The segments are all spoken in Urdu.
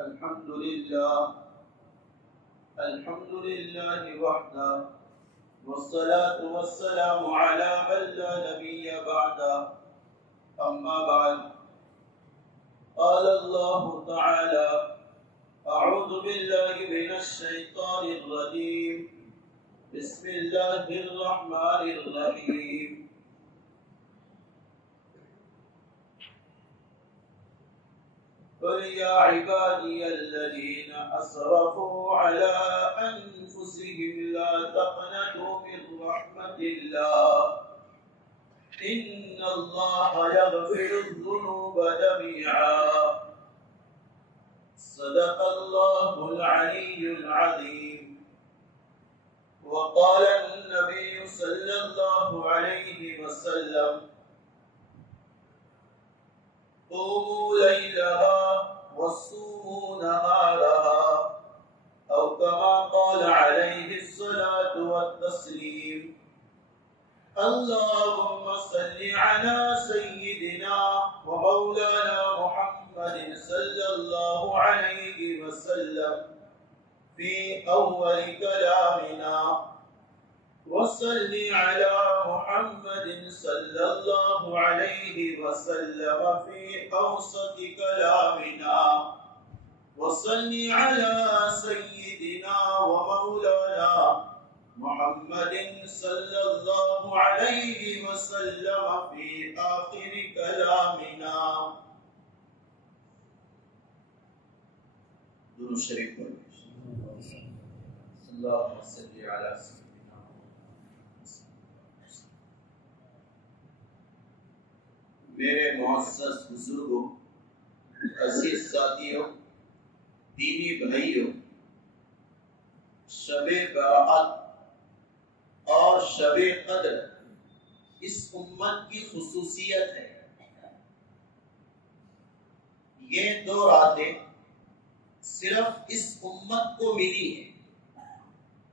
الحمد لله وحده والصلاة والسلام على من لا نبي بعده أما بعد قال الله تعالى أعوذ بالله من الشيطان الرجيم بسم الله الرحمن الرحيم قل يا عبادي الذين أسرفوا على أنفسهم لا تقنطوا من رحمة الله إن الله يغفر الذنوب جميعا صدق الله العلي العظيم. وقال النبي صلى الله عليه وسلم قوموا ليلها وصوموا نهارها أو كما قال عليه الصلاة والتسليم. اللهم صل على سيدنا ومولانا محمد صلى الله عليه وسلم في أول كلامنا وصل على محمد صلى الله عليه وسلم في أوسط كلامنا وصل على سيدنا ومولانا محمد صلى الله عليه وسلم في آخر كلامنا. درود شریف پڑھیں. اللهم صل على سيدنا میرے معزز بزرگوں، عزیز ساتھیوں، دینی بھائیوں، شب برأت اور شب قدر اس امت کی خصوصیت ہے. یہ دو راتیں صرف اس امت کو ملی ہیں.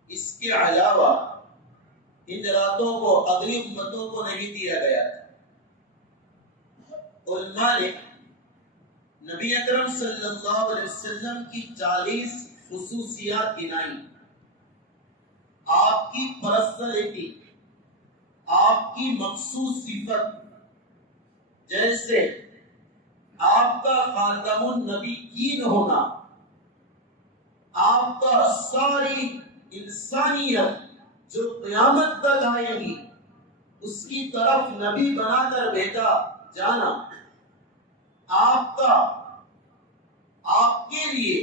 اس کے علاوہ ان راتوں کو اگلی امتوں کو نہیں دیا گیا تھا. علماء نے نبی اکرم صلی اللہ علیہ وسلم کی 40 خصوصیات گنائی. آپ کی پرسنالٹی، آپ کی مخصوص صفت، جیسے آپ کا خاتم النبیین ہونا، آپ کا ساری انسانیت جو قیامت تک آئے گی اس کی طرف نبی بنا کر بھیجا جانا، آپ کے لیے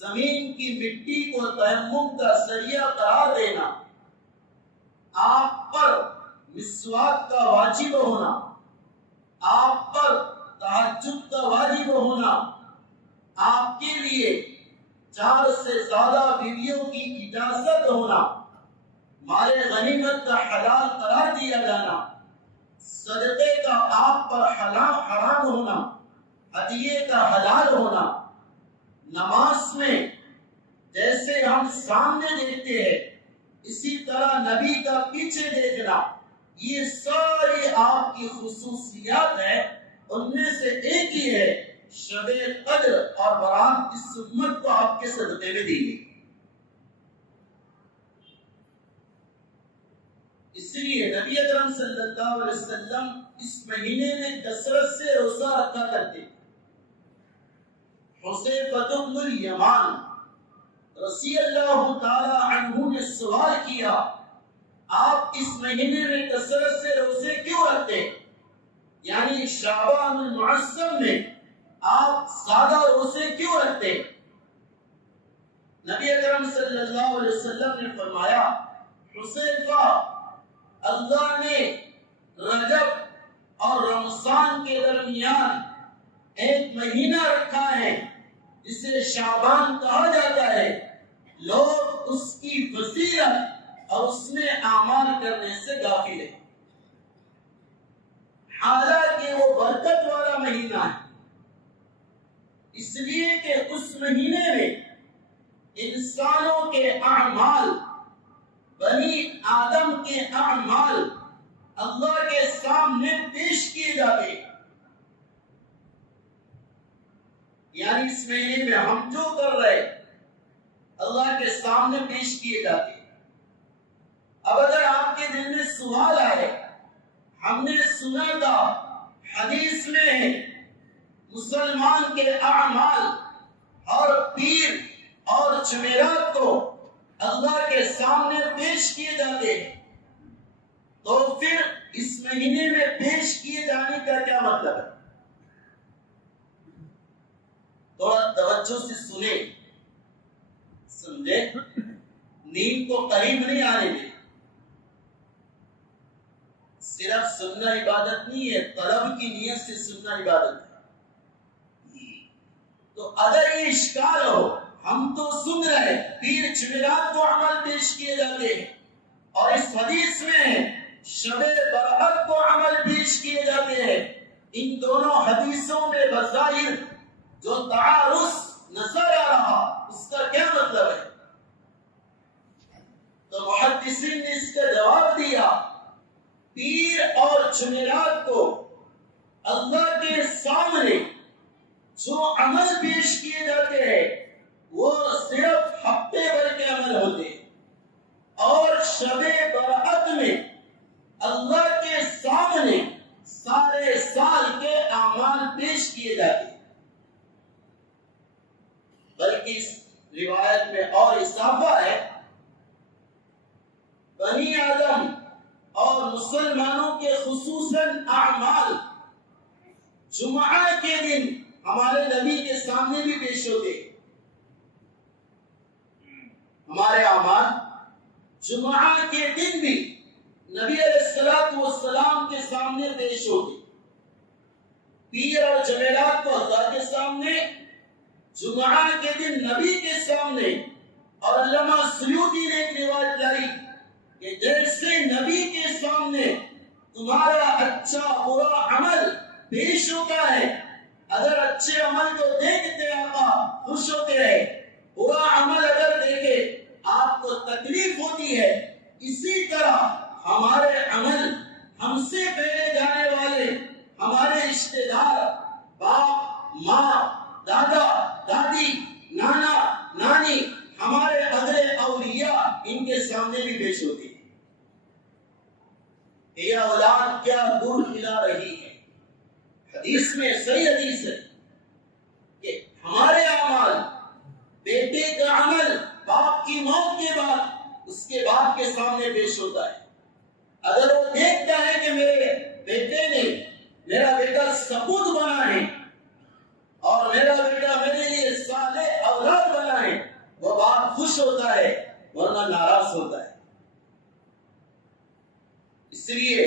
زمین کی مٹی کو تیمم کا ذریعہ قرار دینا، آپ پر مسواک کا واجب ہونا، آپ پر تہجد کا واجب ہونا، آپ کے لیے 4 سے زیادہ بیویوں کی اجازت ہونا، مال غنیمت کا حلال قرار دیا جانا، صدقے کا آپ پر حرام ہونا، ہدیے کا حلال ہونا، نماز میں جیسے ہم سامنے دیکھتے ہیں اسی طرح نبی کا پیچھے دیکھنا، یہ ساری آپ کی خصوصیات ہیں. ان میں سے ایک ہی ہے شب قدر اور برات اس امت کو آپ کے صدقے میں دی گئی. اس لیے نبی اکرم صلی اللہ علیہ وسلم اس مہینے میں کثرت سے روزہ رکھا کرتے. حذیفہ بن الیمان رضی اللہ تعالی عنہ نے سوال کیا، آپ اس مہینے میں کثرت سے روزے کیوں رکھتے؟ یعنی شعبان المعظم میں آپ زیادہ روزے کیوں رکھتے؟ نبی اکرم صلی اللہ علیہ وسلم نے فرمایا، حذیفہ، اللہ نے رجب اور رمضان کے درمیان ایک مہینہ رکھا ہے جسے شعبان کہا جاتا ہے. لوگ اس کی فضیلت اور اس میں اعمال کرنے سے غافل ہیں، حالانکہ وہ برکت والا مہینہ ہے. اس لیے کہ اس مہینے میں انسانوں کے اعمال، بنی آدم کے اعمال اللہ کے سامنے پیش کیے جاتے. یعنی اس مہینے میں ہم جو کر رہے اللہ کے سامنے پیش کیے جاتے ہیں۔ اب اگر آپ کے دل میں سوال آئے، ہم نے سنا تھا حدیث میں ہے مسلمان کے اعمال اور پیر اور جمعرات کو اللہ کے سامنے پیش کیے جاتے ہیں، تو پھر اس مہینے میں پیش کیے جانے کا کیا مطلب ہے؟ تھوڑا توجہ سے سنیں، سمجھے؟ نیند کو قریب نہیں آنے دیں۔ صرف سننا عبادت نہیں ہے، طلب کی نیت سے سننا عبادت ہے۔ تو اگر یہ اشکال ہو، ہم تو سن رہے پیر جمعرات کو عمل پیش کیے جاتے ہیں، اور اس حدیث میں شب برأت کو عمل پیش کیے جاتے ہیں، ان دونوں حدیثوں میں بظاہر جو تعارض نظر آ رہا اس کا کیا مطلب ہے؟ تو محدثین نے اس کا جواب دیا، پیر اور جمعرات کو اللہ کے سامنے جو عمل پیش کیے جاتے ہیں وہ صرف ہفتے بھر کے عمل ہوتے ہیں، اور شب برأت میں اللہ کے سامنے سارے سال کے اعمال پیش کیے جاتے ہیں۔ بلکہ اس روایت میں اور اضافہ ہے، بنی آدم اور مسلمانوں کے خصوصاً اعمال جمعہ کے دن ہمارے نبی کے سامنے بھی پیش ہوتے۔ ہمارے اعمال جمعہ کے دن بھی نبی علیہ السلام کے سامنے پیش ہوتے۔ پیر اور جمعرات کو اللہ کے سامنے، جمعہ کے دن نبی کے سامنے۔ اور علامہ سیوطی نے ایک روایت لائی کہ جیسے نبی کے سامنے تمہارا اچھا برا عمل پیش ہوتا ہے، اگر اچھے عمل کو دیکھتے آقا خوش ہوتے ہیں، برا عمل اگر دیکھے آپ کو تکلیف ہوتی ہے، اسی طرح ہمارے عمل، ہم سے پہلے جانے والے ہمارے رشتے دار، باپ ماں، دادا دادی، نانا نانی، ہمارے اگلے اولیاء، ان کے سامنے بھی پیش ہوتی ہے۔ یہ اولاد کیا گل کھلا رہی ہے، حدیث میں صحیح حدیث ہے کہ ہمارے اعمال، بیٹے کا عمل باپ کی موت کے بعد اس کے باپ کے سامنے پیش ہوتا ہے۔ اگر وہ دیکھتا ہے کہ میرے بیٹے نے، میرا بیٹا سپوت بنا ہے اور میرا بیٹا میرے لیے صالح اولاد بنا ہے، وہ باپ خوش ہوتا ہے، ورنہ ناراض ہوتا ہے۔ اس لیے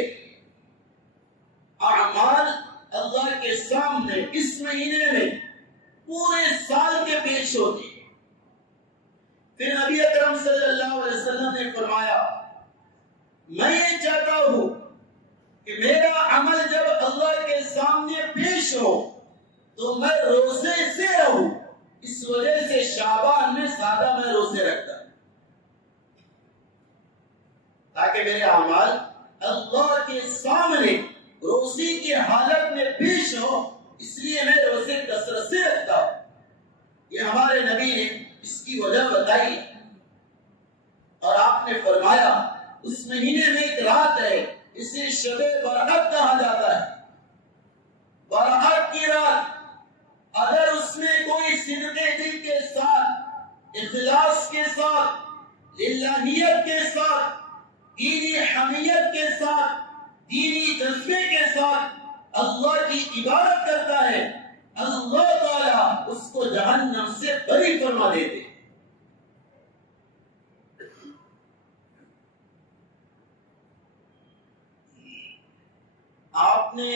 اعمال اللہ کے سامنے اس مہینے میں پورے سال کے پیش ہوتے ہیں۔ پھر نبی اکرم صلی اللہ علیہ وسلم نے فرمایا، میں یہ چاہتا ہوں کہ میرا عمل جب اللہ کے سامنے پیش ہو تو میں روزے سے رہوں۔ اس وجہ سے شعبان میں سادہ میں روزے رکھتا ہوں، تاکہ میرے اعمال اللہ کے سامنے روزی کی حالت میں پیش ہو، اس لیے میں روزے کثرت سے رکھتا ہوں۔ یہ ہمارے نبی نے اس کی وجہ بتائی، اور آپ نے فرمایا اس مہینے میں ایک رات ہے، اسے شب برأت کہا جاتا ہے۔ برأت کی رات اگر اس میں کوئی صدقے دل کے ساتھ، اخلاص کے ساتھ، للہیت کے ساتھ، دینی حمیت کے ساتھ، دینی جذبے کے ساتھ اللہ کی عبادت کرتا ہے، اللہ تعالیٰ اس کو جہنم سے بری فرما دیتے۔ آپ نے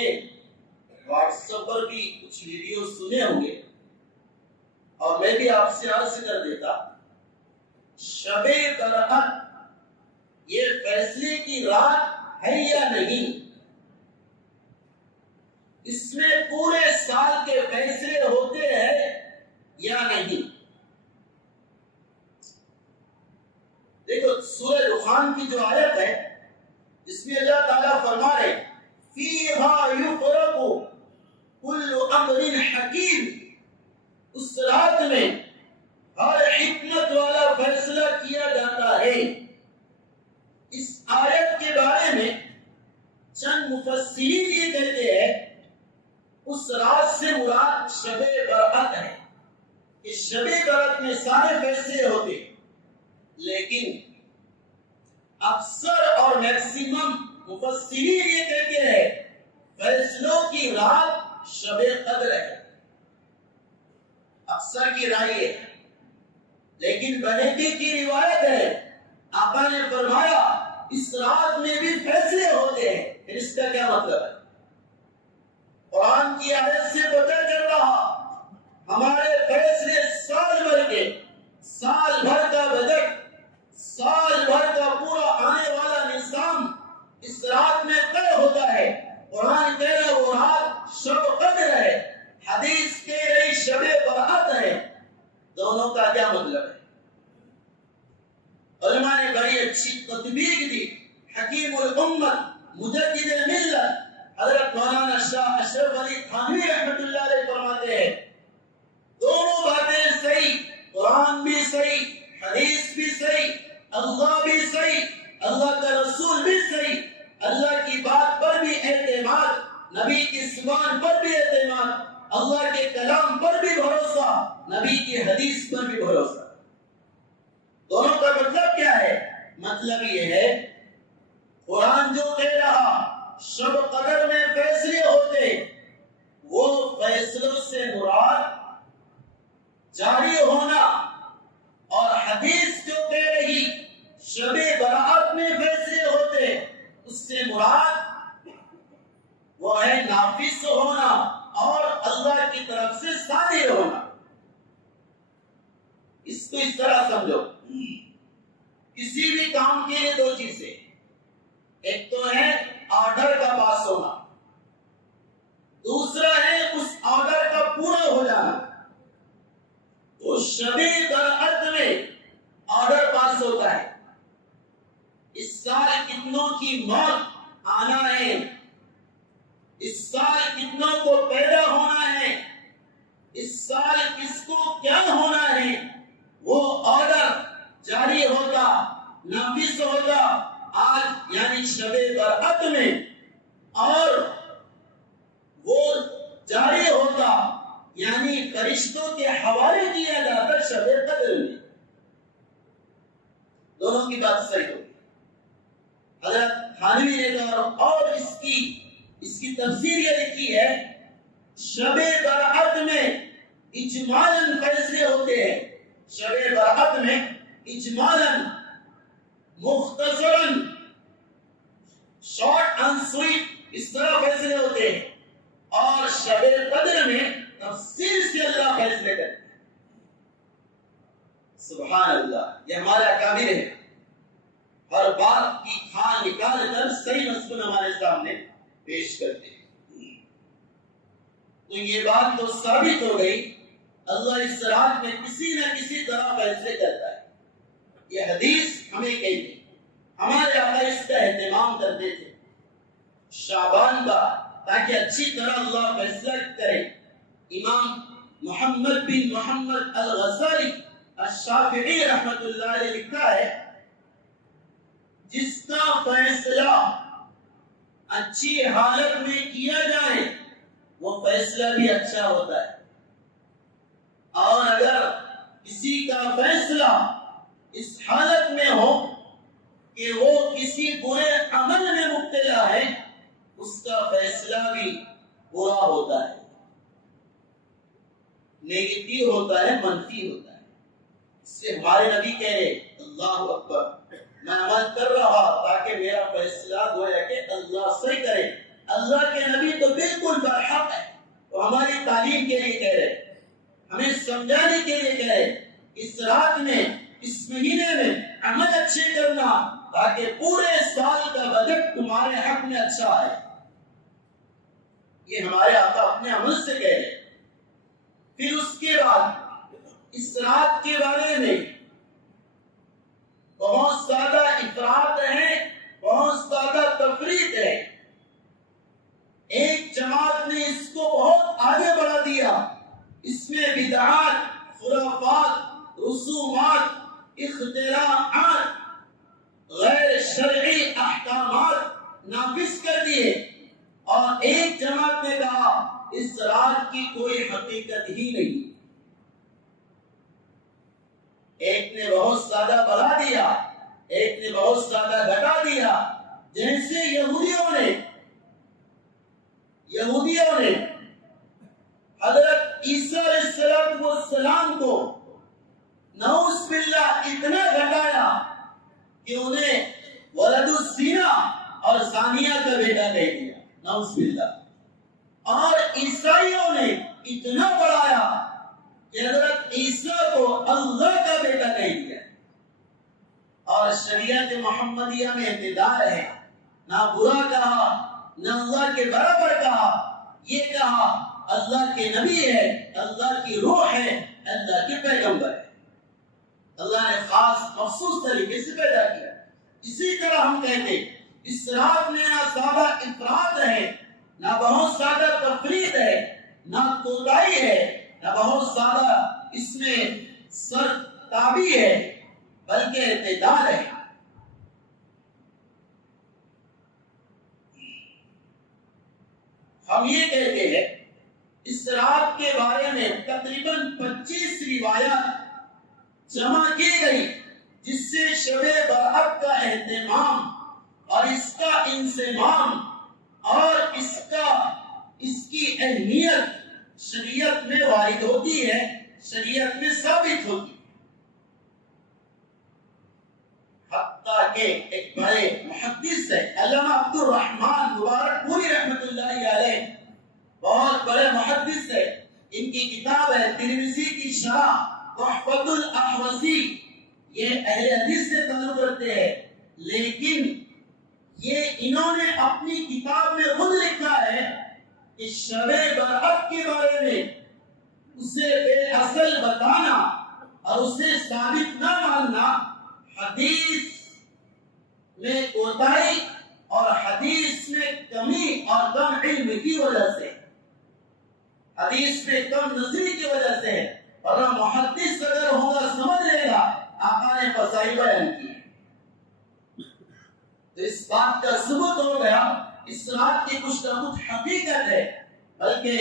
واٹس ایپ پر بھی کچھ ویڈیو سنے ہوں گے، اور میں بھی آپ سے عرض کر دیتا، شب برأت یہ فیصلے کی رات ہے یا نہیں، اس میں پورے سال کے فیصلے ہوتے ہیں یا نہیں۔ دیکھو سورہ دخان کی جو آیت ہے، اس میں اللہ تعالیٰ فرما رہے فیہا یفرق کل امر حکیم، اس رات میں ہر حکمت والا فیصلہ کیا جاتا ہے۔ اس آیت کے بارے میں چند مفسرین یہ کہتے ہیں اس رات سے مراد شب برأت ہے کہ شب برأت میں سارے فیصلے ہوتے، لیکن اکثر اور میکسیمم مفسرین یہ کہتے ہیں فیصلوں کی رات شب قدر ہے۔ اکثر کی رائے ہے، لیکن بہقی کی روایت ہے آقا نے فرمایا اس رات میں بھی فیصلے ہوتے ہیں۔ پھر اس کا کیا مطلب ہے؟ قرآن کی آیت سے پتہ چل رہا ہمارے فیصلے سال بھر کے، سال بھر کا بجٹ، سال بھر کا پورا آنے والا نظام اس رات میں طے ہوتا ہے۔ قرآن کہہ رہا وہ رات شب قدر ہے، حدیث کہہ رہی شب برأت ہے۔ دونوں کا کیا مطلب ہے؟ علماء نے بڑی اچھی تطبیق دی۔ حکیم الامت مجدد ملت حضرت مولانا شاہ اشرف علی تھانوی رحمۃ اللہ علیہ فرماتے ہیں دونوں باتیں صحیح، قرآن بھی صحیح، حدیث بھی صحیح، اللہ بھی صحیح، اللہ کا رسول بھی صحیح، اللہ کی بات پر بھی اعتماد، نبی کی زبان پر بھی اعتماد، اللہ کے کلام پر بھی بھروسہ، نبی کی حدیث پر بھی بھروسہ۔ دونوں کا مطلب کیا ہے؟ مطلب یہ ہے قرآن جو کہہ رہا شب قدر میں فیصلے ہوتے، وہ فیصلوں سے مراد جاری ہونا، اور حدیث جو کہہ رہی شب برأت میں فیصلے ہوتے، اس سے مراد وہ ہے نافذ ہونا اور اللہ کی طرف سے صادر ہونا۔ اس کو اس طرح سمجھو، کسی بھی کام کے لیے دو چیزیں، ایک تو ہے آرڈر کا پاس ہونا، دوسرا ہے اس آرڈر کا پورا ہو جانا۔ تو شب برأت میں آرڈر پاس ہوتا ہے، اس سال کتنوں کی موت آنا ہے، اس سال کتنوں کو پیدا ہونا ہے، اس سال کس کو کیا ہونا ہے، وہ آرڈر جاری ہوتا، نافذ ہوتا آج یعنی شب برأت میں، اور وہ جاری ہوتا یعنی فرشتوں کے حوالے کیا جاتا شب قدر میں۔ دونوں کی بات صحیح ہوگی۔ حضرت تھانوی نے کہا اور اس کی تفسیر یہ لکھی ہے شب برأت میں اجمالاً فیصلے ہوتے ہیں، شب برأت میں اجمالاً مختصراً شارٹ اینڈ سویٹ اس طرح فیصلے ہوتے ہیں، اور شب قدر میں تفصیل سے اللہ فیصلے کرتے ہیں۔ سبحان اللہ، یہ ہمارے اکابر ہیں، ہر بات کی کھال نکال کر صحیح مضمون ہمارے سامنے پیش کرتے ہیں۔ تو یہ بات تو ثابت ہو گئی اللہ اس رات میں کسی نہ کسی طرح فیصلے کرتا ہے۔ یہ حدیث ہمیں کہتی، ہمارے آقا اس کا اہتمام کرتے تھے شعبان کا، تاکہ اچھی طرح اللہ فیصلہ کرے۔ امام محمد بن محمد الغزالی الشافعی رحمت اللہ علیہ لکھتا ہے جس کا فیصلہ اچھی حالت میں کیا جائے وہ فیصلہ بھی اچھا ہوتا ہے، اور اگر کسی کا فیصلہ اس حالت میں ہو کہ وہ کسی برے عمل میں مبتلا ہے، اس کا فیصلہ بھی برا ہوتا ہے، نیگیٹو ہوتا ہے، منفی ہوتا ہے۔ اس سے ہمارے نبی کہہ رہے اللہ اکبر، میں عمل کر رہا تاکہ میرا فیصلہ گویا کہ اللہ صحیح کرے۔ اللہ کے نبی تو بالکل برحق ہے، وہ ہماری تعلیم کے لیے کہہ رہے، ہمیں سمجھانے کے لیے کہہ رہے اس رات میں، اس مہینے میں عمل اچھے کرنا تاکہ پورے سال کا بجٹ تمہارے حق میں اچھا آئے۔ یہ ہمارے آقا اپنے عمل سے کہہ رہے۔ پھر اس کے بعد اس رات کے بارے میں بہت زیادہ افراد ہے، بہت زیادہ تفریق ہے۔ ایک جماعت نے اس کو بہت آگے بڑھا دیا، اس میں میں بدعات، خرافات، رسومات، اختراعات، غیر شرعی احکامات نافذ کر دیے، اور ایک جماعت نے کہا اس رات کی کوئی حقیقت ہی نہیں، ایک نے بہت زیادہ بڑھا دیا، ایک نے بہت زیادہ گھٹا دیا، جیسے یہودیوں نے حضرت عیسیٰ علیہ السلام کو نعوذ باللہ اتنا گھٹایا کہ انہیں ولد الزنا اور زانیہ کا بیٹا کہہ دیا، نعوذ باللہ، اور عیسائیوں نے اتنا بڑھایا کہ حضرت عیسیٰ کو اللہ کا بیٹا کہہ دیا، اور شریعت محمدیہ میں اعتدال ہے، نہ برا کہا نہ اللہ کے برابر کہا، یہ کہا اللہ کے نبی ہے، اللہ کی روح ہے، اللہ کے پیغمبر ہے، اللہ نے خاص مخصوص طریقے سے پیدا کیا۔ اسی طرح ہم کہتے اس رات میں نہ زیادہ افراط ہے، نہ بہت زیادہ تفریط ہے، نہ کوتاہی ہے، نہ بہت زیادہ اس میں سر تابی ہے، بلکہ اعتدال ہے۔ ہم یہ کہتے ہیں اس رات کے بارے میں تقریباً 25 روایات جمع کی گئی، جس سے شب برأت کا اہتمام اور اس کا انضمام اور اس کی اہمیت شریعت میں وارد ہوتی ہے، شریعت میں ثابت ہوتی ہے۔ حتیٰ کہ ایک بڑے محدث ہے علامہ عبد الرحمن مبارک پوری رحمت اللہ علیہ، بہت بڑے محدث ہے، ان کی کتاب ہے ترمذی کی شرح تحفۃ الاحوذی، یہ اہل حدیث سے تعلق رکھتے ہیں، لیکن یہ انہوں نے اپنی کتاب میں خود لکھا ہے کہ شب برأت کے بارے میں اسے بے اصل بتانا اور اسے ثابت نہ ماننا حدیث میں کوتاہی اور حدیث میں کمی اور کم علم کی وجہ سے، حدیث میں کم نظری کی وجہ سے، اور محدث اگر ہوگا سمجھ لے گا آقا نے فضائل بیان کی، تو اس بات کا ثبوت ہو گیا اس رات کی کچھ نہ کچھ حقیقت ہے، بلکہ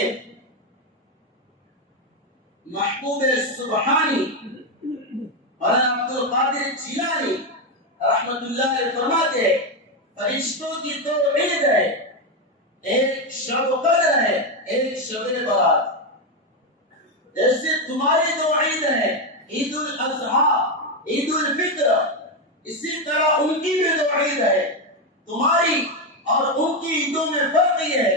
محبوب سبحانی مولانا عبد القادر جیلانی رحمت اللہ علیہ فرماتے ہیں فرشتوں کی تو عید ہے، ایک شب قدر ہے، ایک شب برات، جیسے تمہاری دو عید ہے، عید الاضحیٰ، عید الفطر، اسی طرح ان کی بھی دو عید ہے، تمہاری اور ان کی عیدوں میں فرق یہ ہے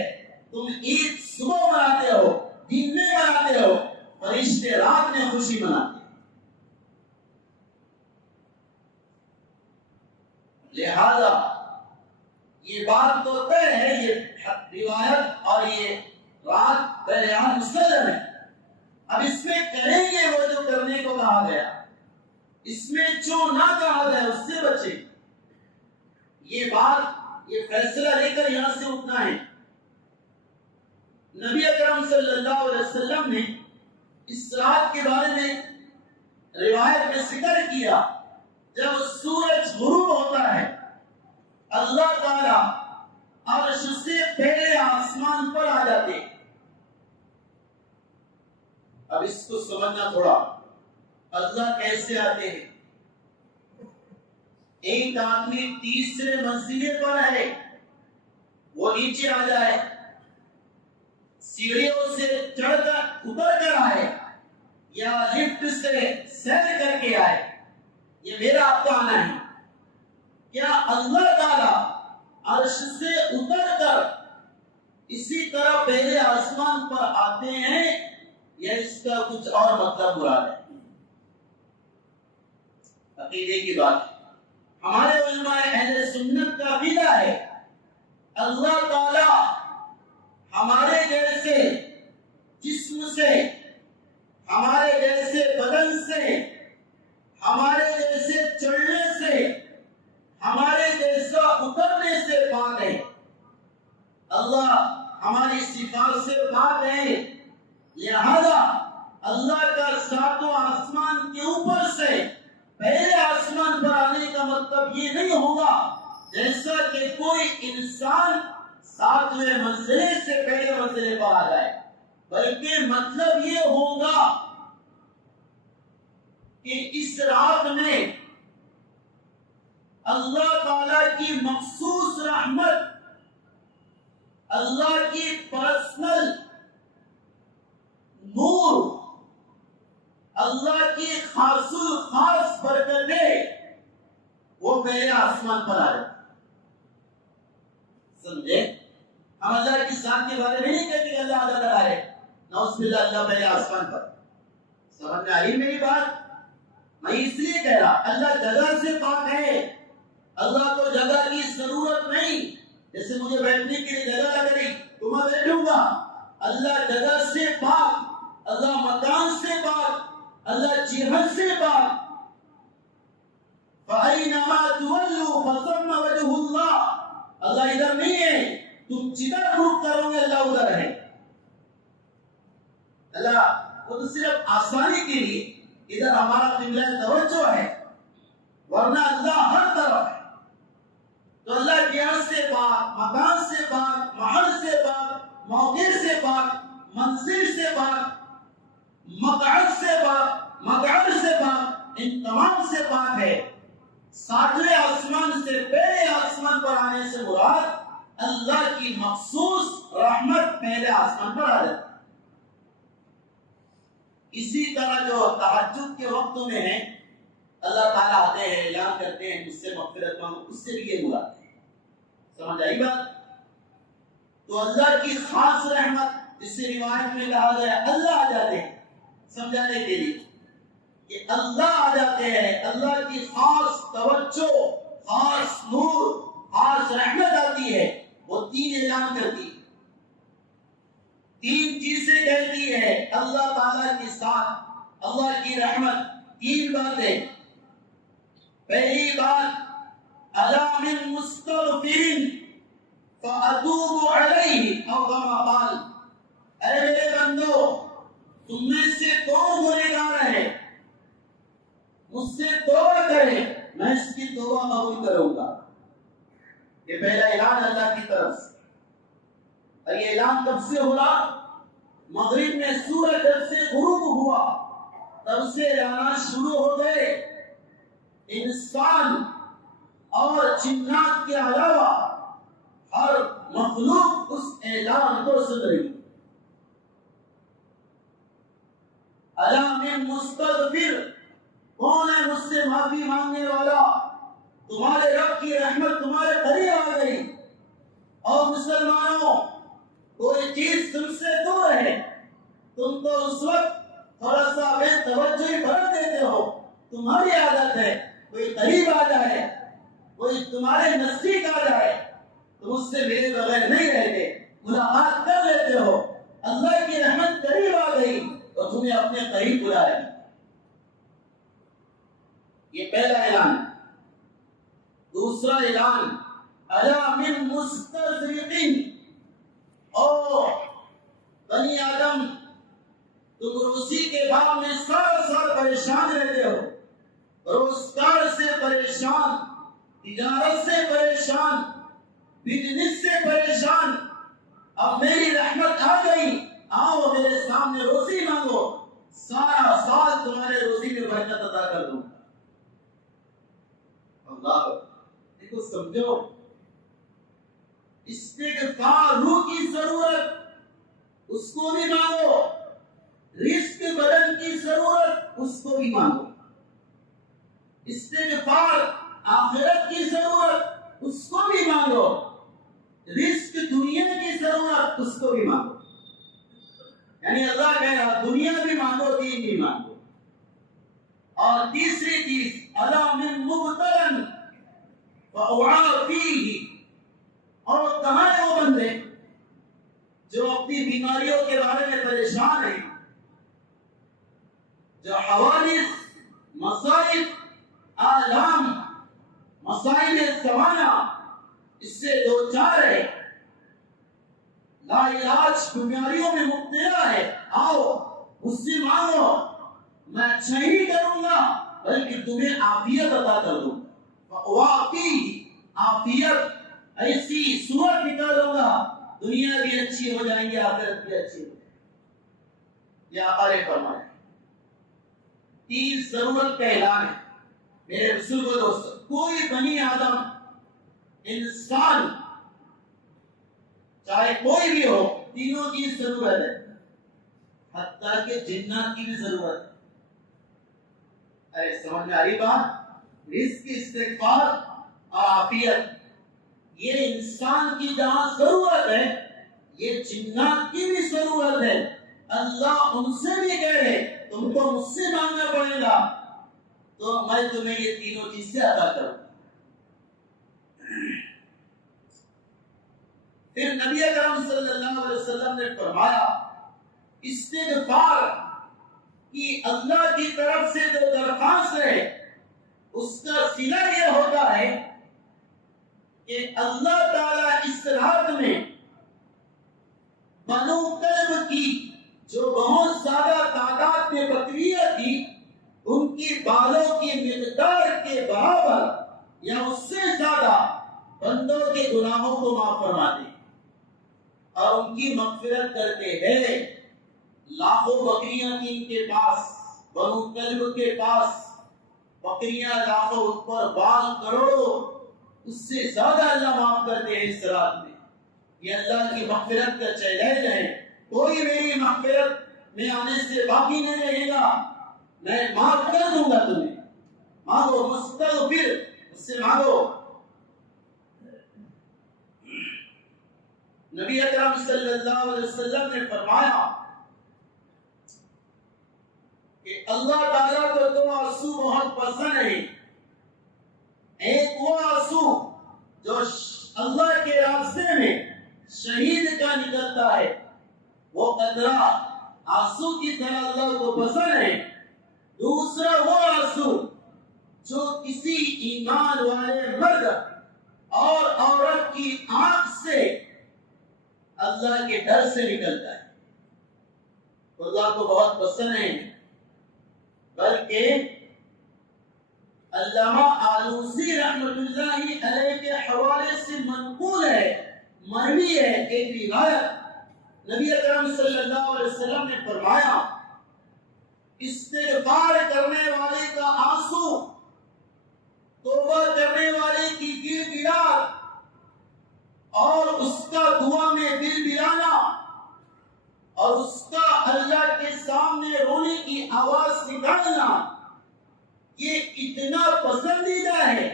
تم عید صبح مناتے ہو، دن میں مناتے ہو، فرشتے رات میں خوشی مناتے ہیں۔ لہذا یہ بات تو طے ہے، یہ روایت اور یہ رات بہرحال مسلم ہے۔ اب اس میں کریں گے وہ جو کرنے کو کہا گیا، اس میں جو نہ کہا گیا اس سے بچے، یہ بات، یہ فیصلہ لے کر یہاں سے اٹھنا ہے۔ نبی اکرم صلی اللہ علیہ وسلم نے اس رات کے بارے میں روایت میں ذکر کیا، جب سورج غروب ہوتا ہے اللہ تعالیٰ عرش سے پہلے آسمان پر آ جاتے۔ اب اس کو سمجھنا تھوڑا، اللہ کیسے آتے ہیں؟ ایک آدمی تیسرے منزلے پر ہے، وہ نیچے آ جائے، سیڑھیوں سے چڑھ کر اتر کر آئے یا لفٹ سے سیر کر کے آئے، یہ میرا آپ کا آنا ہے۔ کیا اللہ تعالیٰ عرش سے اتر کر اسی طرح پہلے آسمان پر آتے ہیں یا اس کا کچھ اور مطلب مراد ہے؟ عقیدے کی بات، ہمارے علماء اہل سنت کا عقیدہ ہے اللہ تعالیٰ ہمارے جیسے جسم سے، ہمارے جیسے بدن سے، ہمارے جیسے چڑھنے سے، ہمارے جیسا اترنے سے پاک ہے۔ اللہ ہماری صفات سے پاک ہے، لہذا بلکہ مطلب یہ ہوگا کہ اس رات میں اللہ تعالی کی مخصوص رحمت، اللہ کی پرسنل نور، اللہ کی خاص الخاص برکتیں وہ پہلے آسمان پر آئے. سمجھے؟ ہم اللہ کی ذات کے بارے میں نہیں کہتے کہ اللہ علیہ آئے، نعوذ باللہ اللہ پہلے آسمان پر. سمجھ میں آئی میری بات؟ میں اس لیے کہہ رہا اللہ جگہ سے پاک ہے. اللہ کو جگہ کی ضرورت نہیں. جیسے مجھے بیٹھنے کے لیے جگہ لگ رہی تو میں بیٹھوں گا. اللہ جگہ سے پاک، اللہ مکان سے پاک، اللہ جہت سے پاک. فَأَيْنَمَا تُوَلُّوا فَثَمَّ وَجْهُ اللَّهِ. اللہ ادھر نہیں ہے، تم جدھر رخ کرو گے اللہ ادھر ہے. اللہ وہ تو صرف آسانی کے لیے ادھر ہمارا قبلہ توجہ ہے، ورنہ اللہ ہر طرف ہے. تو اللہ جہت سے پاک، مکان سے پاک، محل سے پاک، موقع سے پاک، منزل سے پاک، مقعد سے پاک، مقعد سے پاک، ان تمام سے پاک ہے. ساتویں آسمان سے پہلے آسمان پر آنے سے مراد اللہ کی مخصوص رحمت پہلے آسمان پر آ جاتی. اسی طرح جو تہجد کے وقتوں میں ہے، اللہ تعالیٰ آتے ہیں، اعلان کرتے ہیں مجھ سے مغفرت مانگو، اس سے بھی یہ مراد ہے. سمجھ آئی بات؟ تو اللہ کی خاص رحمت، جس سے روایت میں کہا گیا اللہ آ جاتے ہیں، سمجھانے کے لیے کہ اللہ آ جاتے ہیں، اللہ کی خاص توجہ، خاص نور، خاص رحمت آتی ہے. وہ تین اعلان کرتی ہے، تین چیزیں کہتی ہے اللہ تعالیٰ کے ساتھ اللہ کی رحمت. تین باتیں. پہلی بات الا من مستغفر فاتوب علیہ او کما قال. اے میرے بندو، تم میں سے کون گنہگار ہے، مجھ سے توبہ کرے، میں اس کی توبہ قبول کروں گا. یہ پہلا اعلان اللہ کی طرف سے. اور یہ اعلان کب سے ہوا؟ مغرب میں سورج جب سے غروب ہوا تب سے اعلانات شروع ہو گئے. انسان اور جنات کے علاوہ ہر مخلوق اس اعلان کو سن رہی. الا من مستغفر، کون ہے مجھ سے معافی مانگنے والا؟ تمہارے رب کی رحمت تمہارے قریب آ گئی. اور مسلمانوں، کوئی چیز تم سے دور ہے، تم تو اس وقت تھوڑا سا بے توجہی برت دیتے ہو. تمہاری عادت ہے کوئی قریب آ جائے، کوئی تمہارے نزدیک آ جائے، تم اس سے ملے بغیر نہیں رہتے، ملاقات کر لیتے ہو. اللہ کی رحمت قریب آ گئی اور تمہیں اپنے قریب بلایا. یہ پہلا اعلان. دوسرا اعلان الا من مستغفرین. او بنی آدم، تم روزی کے باب میں سال سال پریشان رہتے ہو، روزگار سے پریشان، تجارت سے پریشان، بزنس سے پریشان. اب میری رحمت آ گئی، آؤ میرے سامنے روزی مانگو، سارا سال تمہارے روزی میں برکت عطا کر دوں. اللہ دیکھو، سمجھو، استغفار روح کی ضرورت، اس کو بھی مانگو. رزق بدن کی ضرورت، اس کو بھی مانگو. استغفار آخرت کی ضرورت، اس کو بھی مانگو. رزق دنیا کی ضرورت، اس کو بھی مانگو. یعنی اللہ کہہ رہا دنیا بھی مانگو، دین بھی مانگو. اور تیسری چیز الا من مبتلا فاعافیہ. اور کہاں ہے وہ بندے جو اپنی بیماریوں کے بارے میں پریشان ہیں، جو حوادث، مصائب، آلام، مسائل زمانہ اس سے دو چار ہے، لا علاج بیماریوں میں مبتلا ہے. آؤ مجھ سے مانگو، میں اچھا ہی کروں گا بلکہ تمہیں عافیت عطا کر دوں گا. واقعی عافیت ایسی صورت نکالوں گا، دنیا بھی اچھی ہو جائیں گی، آخرت بھی اچھی ہو جائیں گی. یا آقا نے فرمایا 30 ضرورت کا اعلان ہے میرے رسول کو دوستو. کوئی بنی آدم انسان چاہے کوئی بھی ہو تینوں کی ضرورت ہے, حتیٰ کہ جنات کی بھی ضرورت ہے. ارے سمجھ میں آ رہی بات؟ رزق, استغفار اور عافیت, یہ انسان کی جہاں ضرورت ہے یہ جنات کی بھی ضرورت ہے. اللہ ان سے بھی کہہ رہے تم کو مجھ سے مانگنا پڑے گا تو میں تمہیں یہ تینوں چیزیں عطا کروں. پھر نبی اکرم صلی اللہ علیہ وسلم نے فرمایا استغفار کی اللہ کی طرف سے جو درخواست ہے اس کا صلہ یہ ہوتا ہے کہ اللہ تعالیٰ اس رات میں بنو کلب کی جو بہت زیادہ تعداد میں بکریاں تھی ان کی بالوں کی مقدار کے برابر یا اس سے زیادہ بندوں کے گناہوں کو معاف فرما دے اور ان کی مغفرت کرتے ہیں. لاکھوں بکریاں تھیں ان کے پاس, بنو کلب کے پاس بکریاں لاکھوں, ان پر بال کروڑوں, اس سے زیادہ اللہ معاف کرتے ہیں اس رات میں. یہ اللہ کی مغفرت کا چیلنج ہے. کوئی میری مغفرت میں آنے سے باقی نہیں رہے گا, میں معاف کر دوں گا تمہیں. مانگو مستغفر, اس سے مانگو. نبی اکرم صلی اللہ علیہ وسلم نے فرمایا کہ اللہ تعالیٰ کو 2 آنسو بہت پسند ہیں. ایک وہ آنسو جو اللہ کے راستے میں شہید کا نکلتا ہے, وہ قطرہ آنسو کی طرح اللہ کو پسند ہے. دوسرا وہ آنسو جو کسی ایمان والے مرد اور عورت کی آنکھ سے اللہ کے ڈر سے نکلتا ہے, اللہ کو بہت پسند ہے. بلکہ علامہ آلوسی رحمۃ اللہ علیہ کے حوالے سے منقول ہے, مروی ہے ایک روایت, نبی اکرم صلی اللہ علیہ وسلم نے فرمایا استغفار کرنے والے کا آنسو, توبہ کرنے والے کی گر گراہٹ اور اس کا دعا میں دل بلانا اور اس کا اللہ کے سامنے رونے کی آواز نکالنا, یہ اتنا پسندیدہ ہے.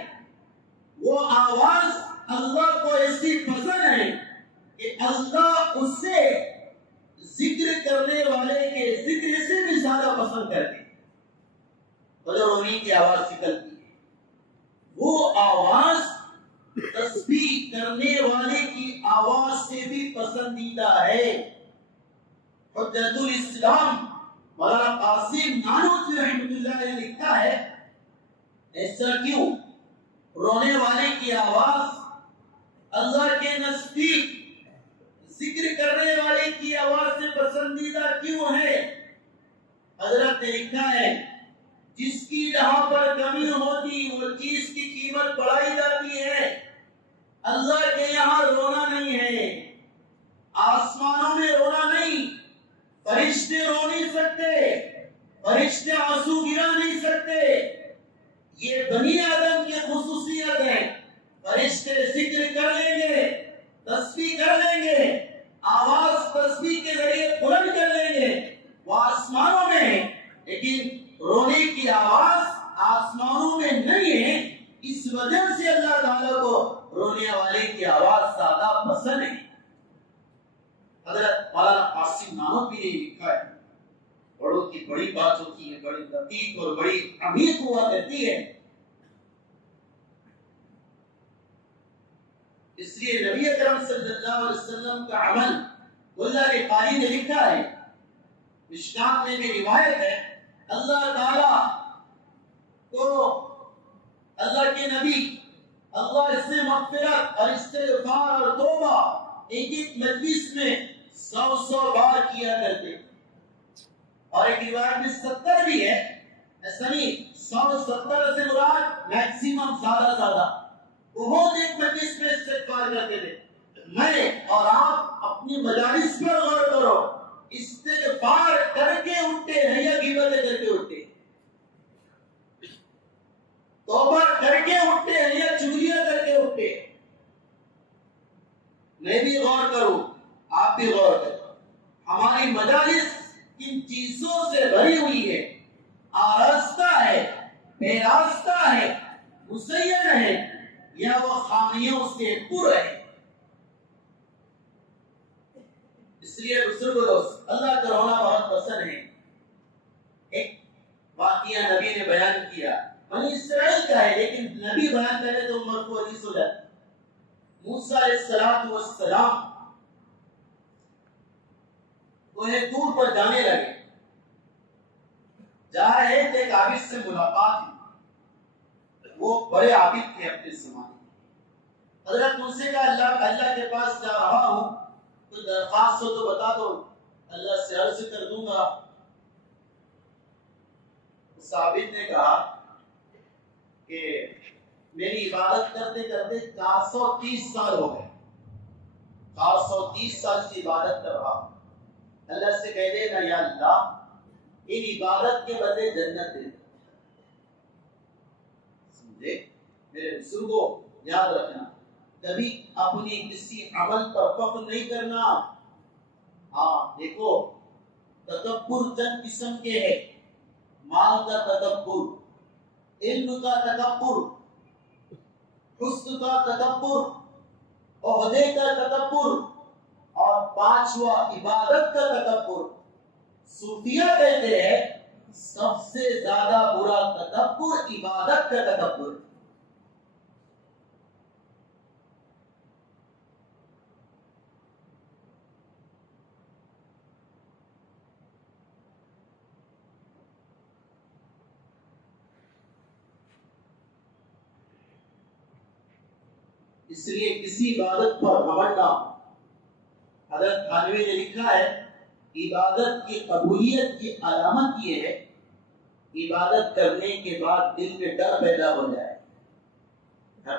وہ آواز اللہ کو ایسی پسند ہے کہ اللہ اس سے ذکر کرنے والے کے ذکر سے بھی زیادہ پسند کرتے ہیں. جو رونے کی آواز نکلتی ہے وہ آواز تسبیح کرنے والے کی آواز سے بھی پسندیدہ ہے. حجت الاسلام مولانا قاسم نانوتوی رحمۃ اللہ علیہ نے لکھا ہے ایسا کیوں, رونے والے کی آواز اللہ کے نزدیک ذکر کرنے والے کی آواز سے پسندیدہ کیوں ہے؟ حضرت نے لکھا ہے جس کی جہاں پر کمی ہوتی وہ چیز کی قیمت بڑھائی جاتی ہے. اللہ کے یہاں رونا نہیں ہے, آسمانوں میں رونا نہیں, فرشتے رو نہیں سکتے, فرشتے آنسو گرا نہیں سکتے. یہ بنی آدم کی خصوصیت ہے. فرشتے ذکر کر لیں گے, تسبیح کر لیں گے, آواز تسبیح کے ذریعے بلند کر لیں گے, وہ آسمانوں میں ہے, لیکن رونے کی آواز آسمانوں میں نہیں ہے. اس وجہ سے اللہ تعالیٰ کو رونے والے کی آواز زیادہ پسند ہے. حضرت مولانا قاسم نانوتوی نے لکھا ہے بڑوں کی بڑی بات ہوتی ہے, بڑی دقیق اور بڑی عمیق ہوا کرتی ہے. اس لیے نبی اکرم صلی اللہ علیہ وسلم کا عمل اللہ نے قاری نے لکھا ہے, مشکات میں بھی روایت ہے, اللہ تعالیٰ کو اللہ کے نبی اللہ اس سے مغفرت اور استغفار اور توبہ ایک ایک مجلس میں 100 بار کیا کرتے. اور ایک روایت میں 70 بھی ہے, ایسا نہیں 170 سے مراد میکسیمم زیادہ بہت ایک مجلس میں استغفار کرتے تھے. میں اور آپ اپنی مجالس پر غور کرو, استغفار کر کے اٹھتے ہیں یا غیبت کر کے اٹھتے ہیں؟ توبہ کر کے اٹھتے ہیں یا چغلیاں کر کے اٹھتے ہیں؟ میں بھی غور کروں، آپ بھی غور کریں. ہماری مجالس کن چیزوں سے بھری ہوئی ہے؟ آراستہ ہے، بے راستہ ہے، مزین ہے، یا وہ خامیوں سے پر ہے؟ اس لیے بزرگ دوست، اللہ کا رونا بہت پسند ہے. ایک واقعہ نبی نے بیان کیا، بنی اسرائیل کا ہے، لیکن نبی بیان کرے تو مرفوع حدیث ہو جاتی. موسیٰ علیہ السلام کوہ طور پر جانے لگے. جا رہے تھے، ایک عابد سے ملاقات ہوئی. وہ بڑے عابد تھے اپنے زمانے میں. حضرت ان سے کہا اللہ کے پاس جا رہا ہوں، تو درخواست ہو تو بتا دو، اللہ سے عرض کر دوں گا. اس عابد نے کہا کہ میری عبادت کرتے کرتے 430 سال ہو گئے، 430 سال سے عبادت کر رہا ہوں. اللہ سے کہہ دے گا یا اللہ ان عبادت کے بدلے جنت دے. سمجھے میرے بزرگوں، یاد رکھنا کبھی اپنی کسی عمل پر فخر نہیں کرنا. ہاں دیکھو، تکبر چند قسم کے ہیں: مال کا تکبر، علم کا تکبر، حسن کا تکبر، عہدے کا تکبر، اور پانچواں عبادت کا تکبر. صوفیہ کہتے ہیں سب سے زیادہ برا تکبر عبادت کا تکبر. اس لیے کسی عبادت پر گھمنڈ نہ ہو. حضرت تھانوی نے لکھا ہے عبادت کی قبولیت کی علامت یہ ہے عبادت کرنے کے بعد دل میں ڈر پیدا ہو جائے.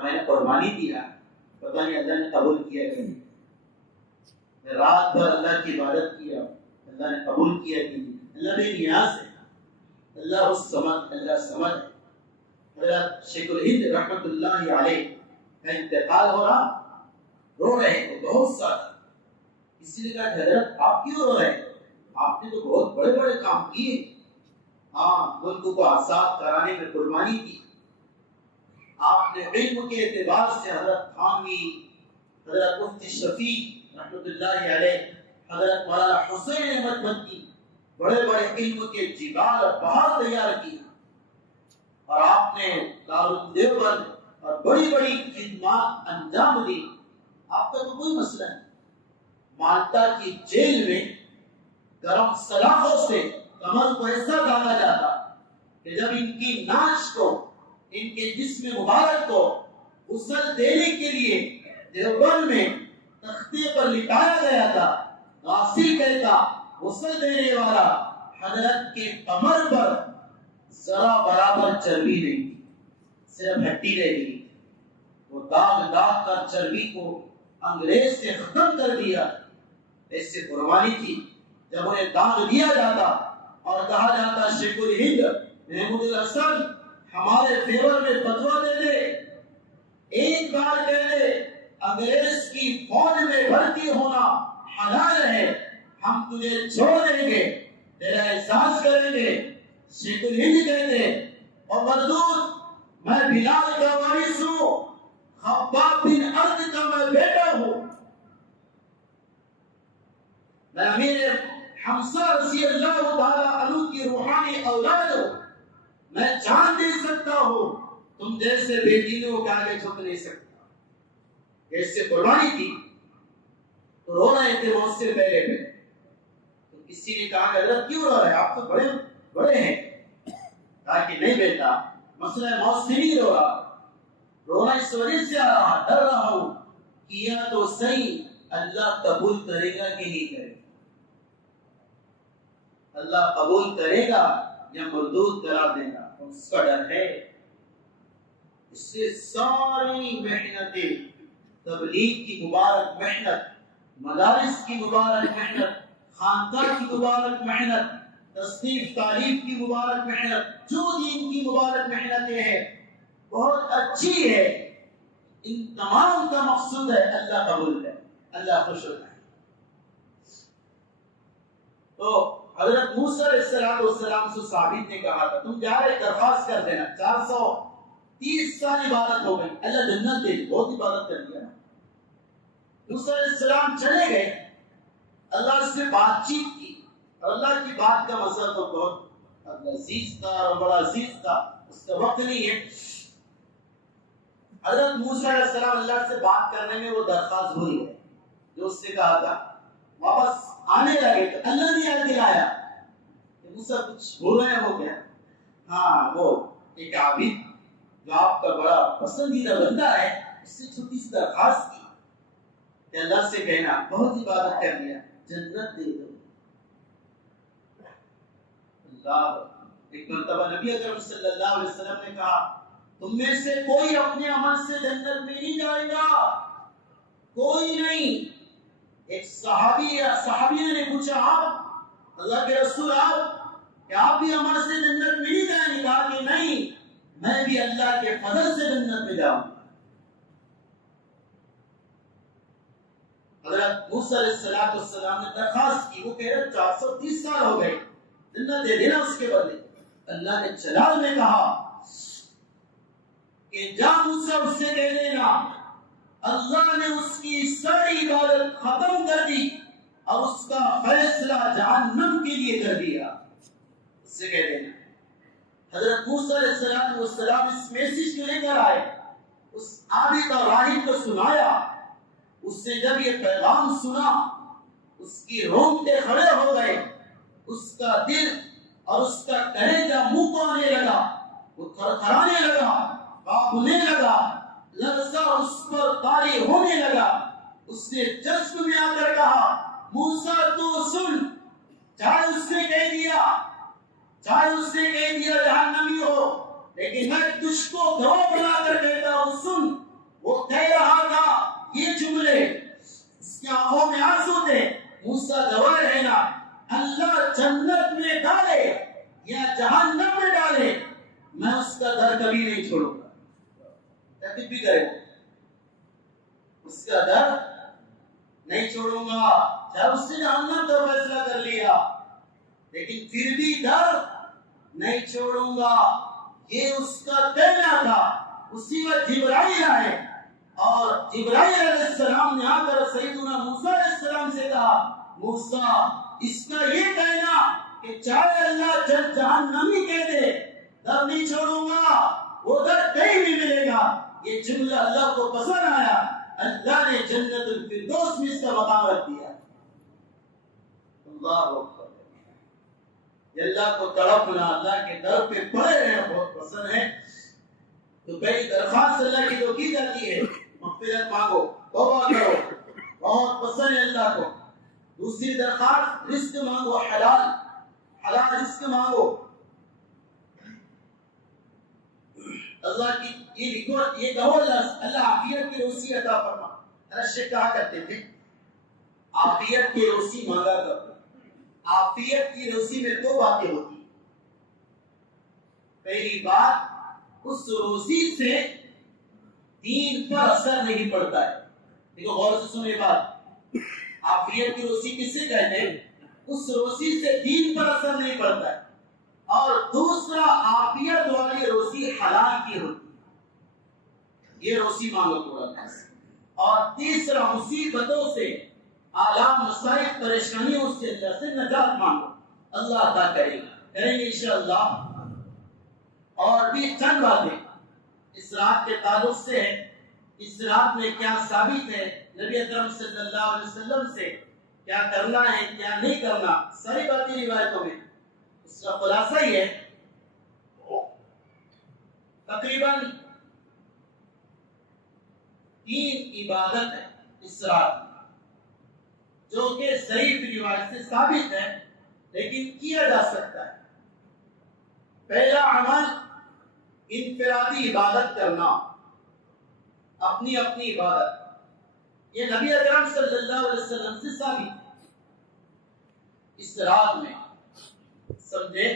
میں نے قربانی دیا، پتہ نہیں اللہ نے قبول کیا کہ نہیں. میں رات بھر اللہ کی عبادت کیا، اللہ نے قبول کیا کہ نہیں. اللہ بے نیاز ہے، اللہ اس سمجھ، اللہ سمجھ. حضرت شیخ الہند رحمت اللہ علیہ کا انتقال ہو رہا، رو رہے تھے بہت سارا. کسی نے کہا حضرت آپ کیوں رو رہے ہیں؟ آپ نے تو بہت بڑے بڑے کام کیے. ہاں، ملک کو آزاد کرانے میں قربانی کی. آپ نے علم کے اعتبار سے حضرت تھانوی، حضرت مفتی شفیع رحمۃ اللہ علیہ، حضرت مولانا حسین احمد مکی، بڑے بڑے علم کے جبال اور پہاڑ تیار کیے. اور آپ نے دارالدیوبند اور بڑی بڑی خدمات انجام دی. آپ کا تو کوئی مسئلہ نہیں. مالٹا کی جیل میں گرم سلاخوں سے کمر کو ایسا داغا جاتا کہ جب ان کی ناش کو، ان کے جسم مبارک کو غسل دینے کے لیے دیوبند میں تختے پر لٹایا گیا تھا، غاسل کہتا غسل دینے والا، حضرت کے کمر پر ذرا برابر چربی نہیں تھی، صرف ہڈی رہ گئی. وہ داغ داغ کر چربی کو انگریز سے ختم کر دیا. ایسے قربانی تھی. جب انہیں داغ دیا جاتا اور کہا جاتا شیخ الہند محمود الحسن ہمارے فیور میں فتویٰ دے دے، ایک بار کہہ دے انگریز کی فوج میں بھرتی ہونا حلال ہے، ہم تجھے چھوڑ دیں گے، تیرا احساس کریں گے. شیخ الہند کہتے اور مردود میں بلال کا وارث ہوں، خباب بن ارد کا میں بیٹا ہوں، میں امیر حمزہ رضی اللہ تعالی عنہ کی روحانی اولاد ہوں، میں جان دے سکتا ہوں، تم جیسے بے دینوں کے آگے جھک نہیں سکتا. جیسے قربانی تھی تو رو رہے تھے موت سے پہلے میں. تو کسی نے کہا کہ حضرت کیوں رو رہے ہیں، آپ تو بڑے بڑے ہیں. کہا کہ نہیں بیٹا، مسئلہ موت سے نہیں رو رہا، رونا اس وجہ سے آ رہا، ڈر رہا ہوں کیا تو صحیح اللہ قبول کرے گا کہ نہیں کرے گا. اللہ قبول کرے گا یا مردود کرا دے گا، اس کا ڈر ہے. اس سے ساری محنتیں، تبلیغ کی مبارک محنت، مدارس کی مبارک محنت خانقاہ کی مبارک محنت، تصنیف تعلیف کی مبارک محنت، جو دین کی مبارک محنتیں ہیں بہت اچھی ہے. ان تمام کا مقصود ہے اللہ قبول ہے، اللہ خوش ہوتا ہے. تو حضرت موسیٰ علیہ السلام سے ثابت نے کہا تھا تم جا رہے درخواست کر دینا. 430 سال عبادت ہو گئی، اللہ جنت دے دی، بہت عبادت کر دیا. موسیٰ علیہ السلام چلے گئے، اللہ سے بات چیت کی، اور اللہ کی بات کا مسئلہ تو بہت عزیز تھا اور بڑا عزیز تھا، اس کا وقت نہیں ہے. حضرت موسیٰ علیہ السلام اللہ سے بات کرنے میں وہ درخواست بھول گئے جو اس سے کہا تھا. واپس آنے لگے تو اللہ نے یاد دلایا کہ موسیٰ کچھ بھول رہے ہو گیا. ہاں وہ ایک عابد جو آپ کا بڑا پسندیدہ بندہ ہے، اس سے چھوٹی سی درخواست کی کہ اللہ سے کہنا بہت عبادت کر لیا، جنت دے دو. اللہ. ایک مرتبہ نبی اکرم صلی اللہ علیہ وسلم نے کہا تم میں سے کوئی اپنے عمل سے جنت میں نہیں جائے گا، کوئی نہیں. ایک صحابیہ نے پوچھا آپ اللہ کے رسول آپ کیا آپ بھی عمل سے جنت میں نہیں جائیں گے؟ کہا کہ نہیں، میں بھی اللہ کے فضل سے جنت میں جاؤں. حضرت موسیٰ علیہ السلام نے درخواست کی، وہ کہہ رہے 430 سال ہو گئے، جنت دے دینا اس کے بدلے. اللہ نے جلال میں کہا کہ جا موسیٰ اس سے کہہ دینا اللہ نے اس کی ساری عبادت ختم کر دی اور اس کا فیصلہ جہنم کے لیے کر دیا. اس سے کہہ دینا. حضرت موسیٰ علیہ السلام اس میسج کو لے کر آئے، اس عابد اور راہب کو سنایا. اس نے جب یہ پیغام سنا اس کی رونگٹے کھڑے ہو گئے، اس کا دل اور اس کا کلیجہ منہ کو آنے لگا، وہ تھرتھرانے لگا، کانپنے لگا، لرزہ اس پر طاری ہونے لگا. اس نے جذب میں آ کر کہا موسیٰ تو سن، چاہے اس نے کہہ دیا جہنمی ہو، لیکن میں تجھ کو گواہ بنا کر کہتا ہوں سن. وہ کہہ رہا تھا یہ جملے، اس کی آنکھوں میں آنسو تھے. موسیٰ گواہ رہنا، اللہ جنت میں ڈالے یا جہنم میں ڈالے میں اس کا در کبھی نہیں چھوڑوں گا. تکلیف بھی کرے اس کا در نہیں چھوڑوں گا. چاہے اس نے جہنم کا فیصلہ کر لیا لیکن پھر بھی در نہیں چھوڑوں گا. یہ اس کا کہنا تھا. اسی وقت جبرائیل آئے اور جبرائیل علیہ السلام نے آ کر سیدنا موسیٰ علیہ السلام سے کہا موسیٰ اس کا یہ کہنا کہ چاہے اللہ جہنمی کہہ دے در نہیں چھوڑوں گا، وہ در کہیں بھی ملے گا. یہ جملہ اللہ کو پسند آیا، اللہ نے جنت الفردوس میں اس کا مقام رکھ دیا. اللہ اکبر. اللہ کو تڑپنا، اللہ کے در پہ پڑے رہنا بہت پسند ہے. تو پہلی درخواست اللہ کی جو کی جاتی ہے مغفرت مانگو، توبہ کرو، بہت پسند ہے اللہ کو. دوسری درخواست رزق مانگو، حلال رزق مانگو. اللہ کی یہ لکھو، یہ کہو اللہ عافیت کی روزی عطا فرما. رشید کہا کرتے تھے عافیت کی روزی مانگا کرو. عافیت کی روزی میں دو باتیں ہوتی. پہلی بات اس روزی سے دین پر اثر نہیں پڑتا ہے. دیکھو غور سے سنیں بات. عافیت کی روزی کسے کہتے ہیں؟ اس روزی سے دین پر اثر نہیں پڑتا ہے. اور دوسرا عافیت والی روزی حلال کی ہوتی ہے، یہ روزی مانگو تھوڑا. اور تیسرا مصیبتوں سے، آلام، مصائب، پریشانیوں سے اللہ سے نجات مانگو، اللہ عطا کرے گا. کریں گے انشاءاللہ. اور بھی چند باتیں اس رات کے تعلق سے ہے. اس رات میں کیا ثابت ہے نبی اکرم صلی اللہ علیہ وسلم سے، کیا کرنا ہے کیا نہیں کرنا، ساری باتیں روایتوں میں. اس کا خلاصہ ہی ہے تقریباً 3 عبادت ہے اس رات جو کہ صحیح روایت سے ثابت ہے لیکن کیا جا سکتا ہے. پہلا عمل انفرادی عبادت کرنا، اپنی عبادت. یہ نبی اکرم صلی اللہ علیہ وسلم سے ثابت ہے. اس رات میں، سمجھے؟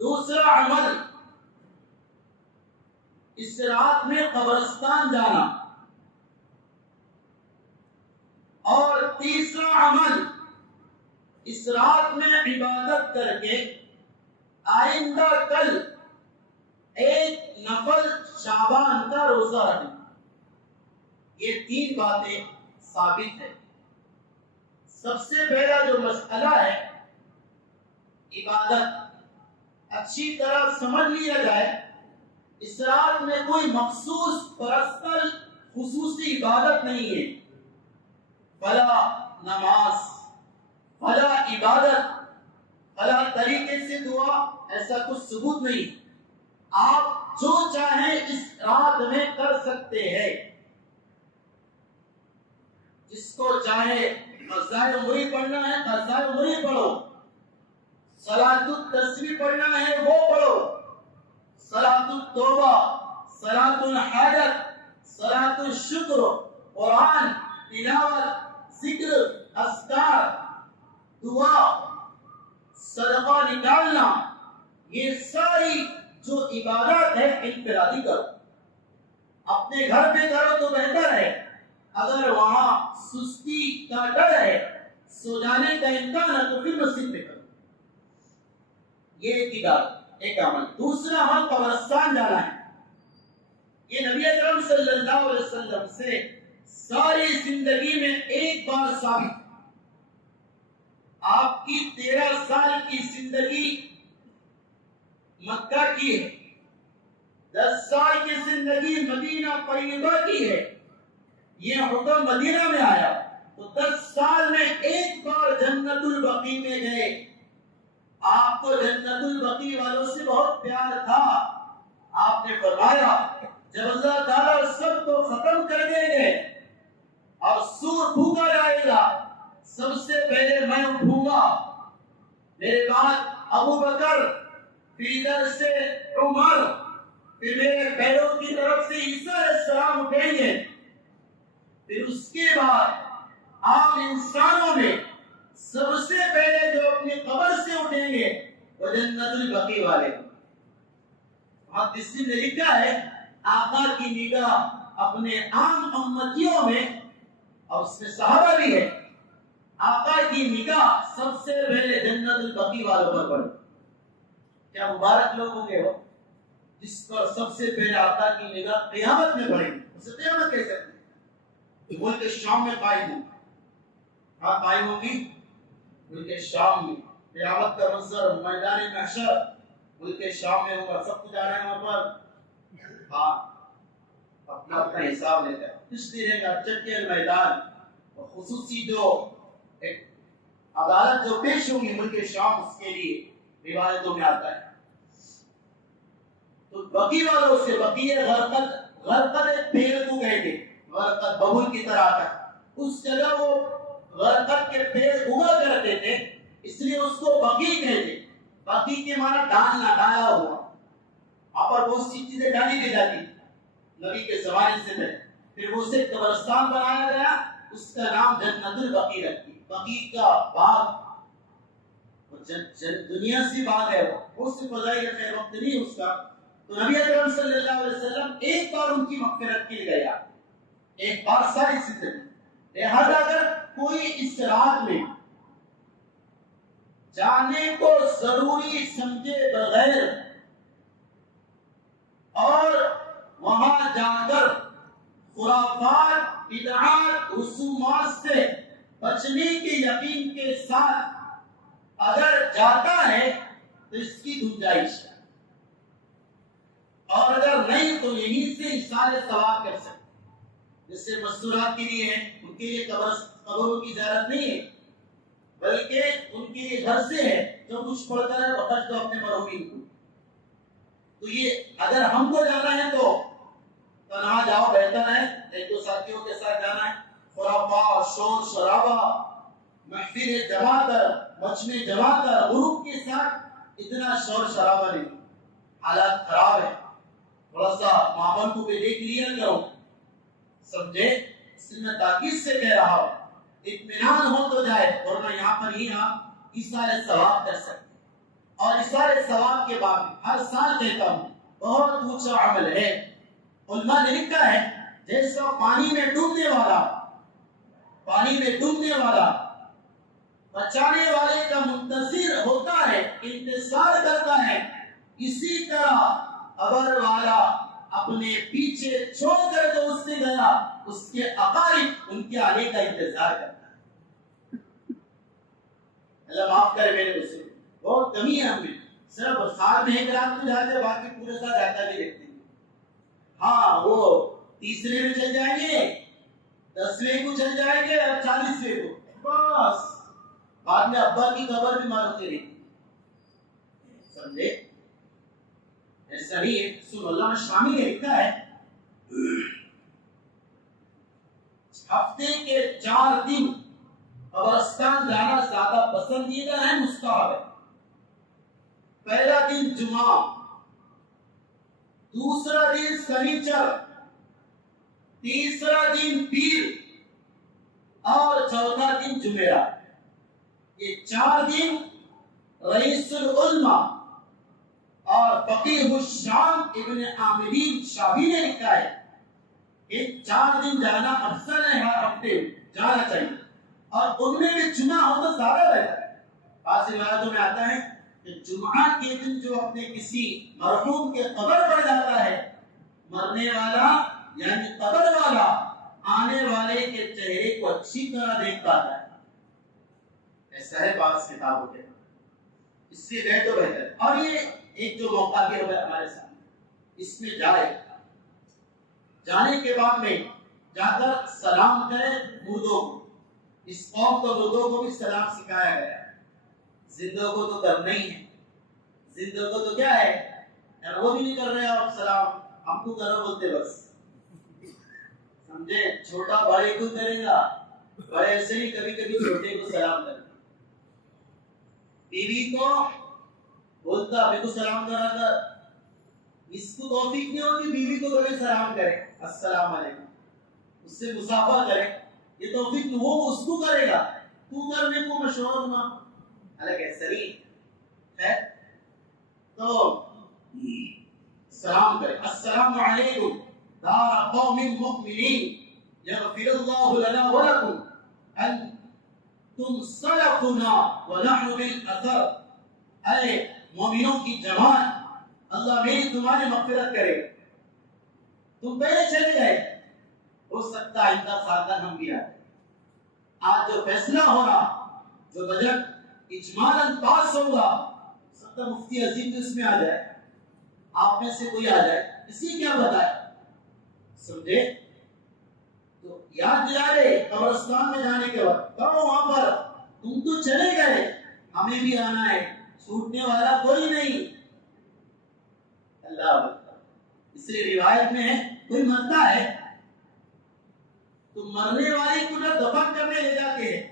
دوسرا عمل اس رات میں قبرستان جانا، اور تیسرا عمل اس رات میں عبادت کر کے آئندہ کل ایک نفل شعبان کا روزہ رکھنا۔ یہ تین باتیں ثابت ہیں۔ سب سے پہلا جو مسئلہ ہے عبادت، اچھی طرح سمجھ لیا جائے، اس رات میں کوئی مخصوص پرسنل خصوصی عبادت نہیں ہے، فلا نماز، فلا عبادت، فلا طریقے سے دعا، ایسا کچھ ثبوت نہیں۔ آپ جو چاہیں اس رات میں کر سکتے ہیں۔ جس کو چاہے قضائے عمری پڑھنا ہے قضائے عمری پڑھو، صلاۃ التسبیح پڑھنا ہے وہ پڑھو، صلاۃ التوبہ، صلاۃ الحاجت، صلاۃ الشکر، قرآن تلاوت، ذکر، اذکار، دعا، صدقہ نکالنا، یہ ساری جو عبادات ہے انفرادی کرو۔ اپنے گھر پہ کرو تو بہتر ہے، اگر وہاں سستی کا ڈر ہے، سو جانے کا امکان ہے، تو پھر مسجد میں کرو۔ یہ ایک عمل۔ دوسرا عمل قبرستان جانا ہے۔ یہ نبی اکرم صلی اللہ علیہ وسلم سے ساری زندگی میں ایک بار ثابت۔ آپ کی 13 سال کی زندگی مکہ کی ہے، 10 سال کی زندگی مدینہ طیبہ کی ہے، یہ حکم مدینہ میں آیا تو 10 سال میں ایک بار جنت البقیع میں گئے۔ آپ کو جنت البقیع والوں سے بہت پیار تھا۔ آپ نے فرمایا جب اللہ تعالیٰ سب کو ختم کر دیں گے اور سور پھونکا جائے گا، سب سے پہلے میں اٹھوں گا، میرے بعد ابو بکر، پھر ادھر سے عمر، پھر میرے پیروں کی طرف سے عیسیٰ علیہ السلام اٹھیں گے، پھر اس کے بعد عام انسانوں میں سب سے پہلے جو اپنی قبر سے اٹھیں گے وہ جنت البقیع والے۔ محدثین نے لکھا ہے آقا کی نگاہ اپنے عام امتیوں میں، اور اس میں صحابہ بھی ہے، آقا کی نگاہ سب سے پہلے جنت البقیع والوں پر پڑی۔ کیا مبارک لوگ ہوں گے وہ جس پر سب سے پہلے آقا کی نگاہ قیامت میں پڑے گی۔ اسے قیامت کہہ سکتے ہیں۔ ملک شام میں قائم ہوں، کہاں قائم ہوگی؟ ملک شام میں۔ قیامت کا منظر میدان محشر ملک شام میں ہوگا، سب کچھ آ رہے ہیں وہاں پر، ہاں اپنا حساب لیتا ہے، کچھ نہیں رہے گا، چٹیل میدان، اور خصوصی جو ایک عدالت جو پیش ہوگی ملک شام، اس کے لیے روایتوں میں آتا ہے۔ تو بقیع والوں سے، بقیع غرقد ایک پیڑ کو کہتے، غرقد ببول کی طرح کا، اس جگہ وہ غرقد کے پیڑ اگا کرتے تھے، اس لیے اس کو بقیع کہتے۔ بقیع کے معنی ڈالنا، ڈالا ہوا، وہاں پر بہت سی چیزیں ڈالی دی جاتی نبی کے زمانے سے پہلے، پھر وہ اسے قبرستان بنایا گیا، اس کا نام جنت البقیع رکھی۔ بقیع کا باغ دنیا سے باغ ہے، وہ اس سے فضائی خیر وقت نہیں اس کا۔ تو نبی اکرم صلی اللہ علیہ وسلم ایک بار ان کی مغفرت کے لیے گیا، ایک بار ساری زندگی۔ لہذا اگر کوئی اس رات میں جانے کو ضروری سمجھے بغیر اور وہاں جا کر خرافات، بدعات، رسومات سے بچنے کے یقین کے ساتھ اگر جاتا ہے تو اس کی گنجائش ہے، اور اگر نہیں تو یہیں سے ایصال ثواب کر سکتے۔ جیسے مستورات کے لیے ہیں، ان کے لیے قبروں کی زیارت نہیں ہے، بلکہ ان کے لیے گھر سے ہے، جو کچھ پڑھ کر ہے بخش دو اپنے مرحومین کو۔ تو یہ اگر ہم کو جانا ہے تو تنہا جاؤ بہتر ہے، ایک دو ساتھیوں کے ساتھ جانا ہے۔ خرافات، شور شرابہ، محفل جما کر، مجمع جما کر غروب کے ساتھ اتنا شور شرابہ نہیں، حالات خراب ہے، تھوڑا سا ماحول کو بھی دیکھ لیا کرو، سمجھے؟ اس لیے میں تاکید سے کہہ رہا ہوں، اطمینان ہو تو جائے، ورنہ یہاں پر ہی آپ ایثار ثواب کر سکتے ہیں. اور ایثار ثواب کے بعد ہر سال کہتا ہوں بہت اونچا عمل ہے. علماء نے لکھا ہے جیسا پانی میں ڈوبنے والا بچانے والے کا منتظر ہوتا ہے، انتظار کرتا ہے، اسی طرح قبر والا اپنے پیچھے چھوڑ کر جو اس سے گیا اس کے اقارب ان کے آنے کا انتظار کرتا ہے. اللہ معاف کرے میرے دوستوں، بہت کمی ہے ہم میں، صرف سال میں ایک رات کو جاتے ہیں، باقی پورے سال جاتا بھی دیکھتے ہیں. ہاں وہ 30ویں میں چل جائیں گے، 10ویں کو چل جائیں گے اور 40ویں کو، بس بعد میں ابا کی قبر بھی معلوم نہیں. سمجھے؟ ایسا نہیں ہے. سن اللہ شامی نے لکھا ہے ہفتے کے 4 دن قبرستان جانا زیادہ پسندیدہ ہے، مستحب ہے. پہلا دن جمعہ، دوسرا دن سنیچر، تیسرا دن پیر اور چوتھا دن جمعرات. یہ 4 دن رئیس العلماء اور فقیہ الشام ابن عامرین شافعی نے لکھا ہے کہ 4 دن جانا افضل ہے، ہر ہفتے جانا چاہیے. اور ان میں بھی جمعہ ہو تو زیادہ رہتا ہے. بعض روایتوں میں آتا ہے کہ جمعہ کے دن جو اپنے کسی مرحوم کے قبر پر جاتا ہے، مرنے والا یعنی قبر والا آنے والے کے چہرے کو اچھی طرح دیکھ پاتا ہے. ایسا ہے بعض کتابوں کے، اس سے گئے تو بہتر. اور یہ ایک جو موقع بھی ہوگا ہمارے سامنے، اس میں جانے کے بعد میں جا کر سلام کرے مردوں کو. اس قوم کو مردوں کو بھی سلام سکھایا گیا ہے. زندوں کو تو کرنا ہی ہے. زندوں کو تو کیا ہے، وہ بھی نہیں کر رہے آپ سلام، ہم کو کرو بولتے بس. سمجھے؟ چھوٹا بڑے کو کرے گا، بڑے ایسے ہی کبھی کبھی چھوٹے کو سلام کرتے. بیوی کو بولتا ابھی کو سلام کرا کر. اس کو توفیق نہیں ہوتی بیوی کو کبھی سلام کرے السلام علیکم، اس سے مصافحہ کرے. یہ توفیق وہ اس کو کرے گا، تو کرنے کو مشورہ ہونا الگ ہے. صحیح ہے تو سلام کرے. السلام علیکم دار قوم مؤمنین یغفر اللہ لنا ولکم انتم سلفنا ونحن بالاثر. اے مومنوں کی جماعت، اللہ میری تمہاری مغفرت کرے. تم پہلے چلے گئے، ہو سکتا ہے آئندہ سال تک ہم بھی آئے. آج جو فیصلہ ہو رہا، جو بجٹ اجمالاً پاس ہوگا، سکتا مفتی عظیم اس میں آ جائے، آپ میں سے کوئی آ جائے، اسی کیا بتائے. سمجھے؟ تو یاد دلا رہے قبرستان میں جانے کے وقت کہو وہاں پر تم تو چلے گئے، ہمیں بھی آنا ہے، چھوٹنے والا کوئی نہیں. اللہ اکبر. اس لیے روایت میں ہے کوئی مرتا ہے تو مرنے والے کو نہ دفن کرنے لے جاتے ہیں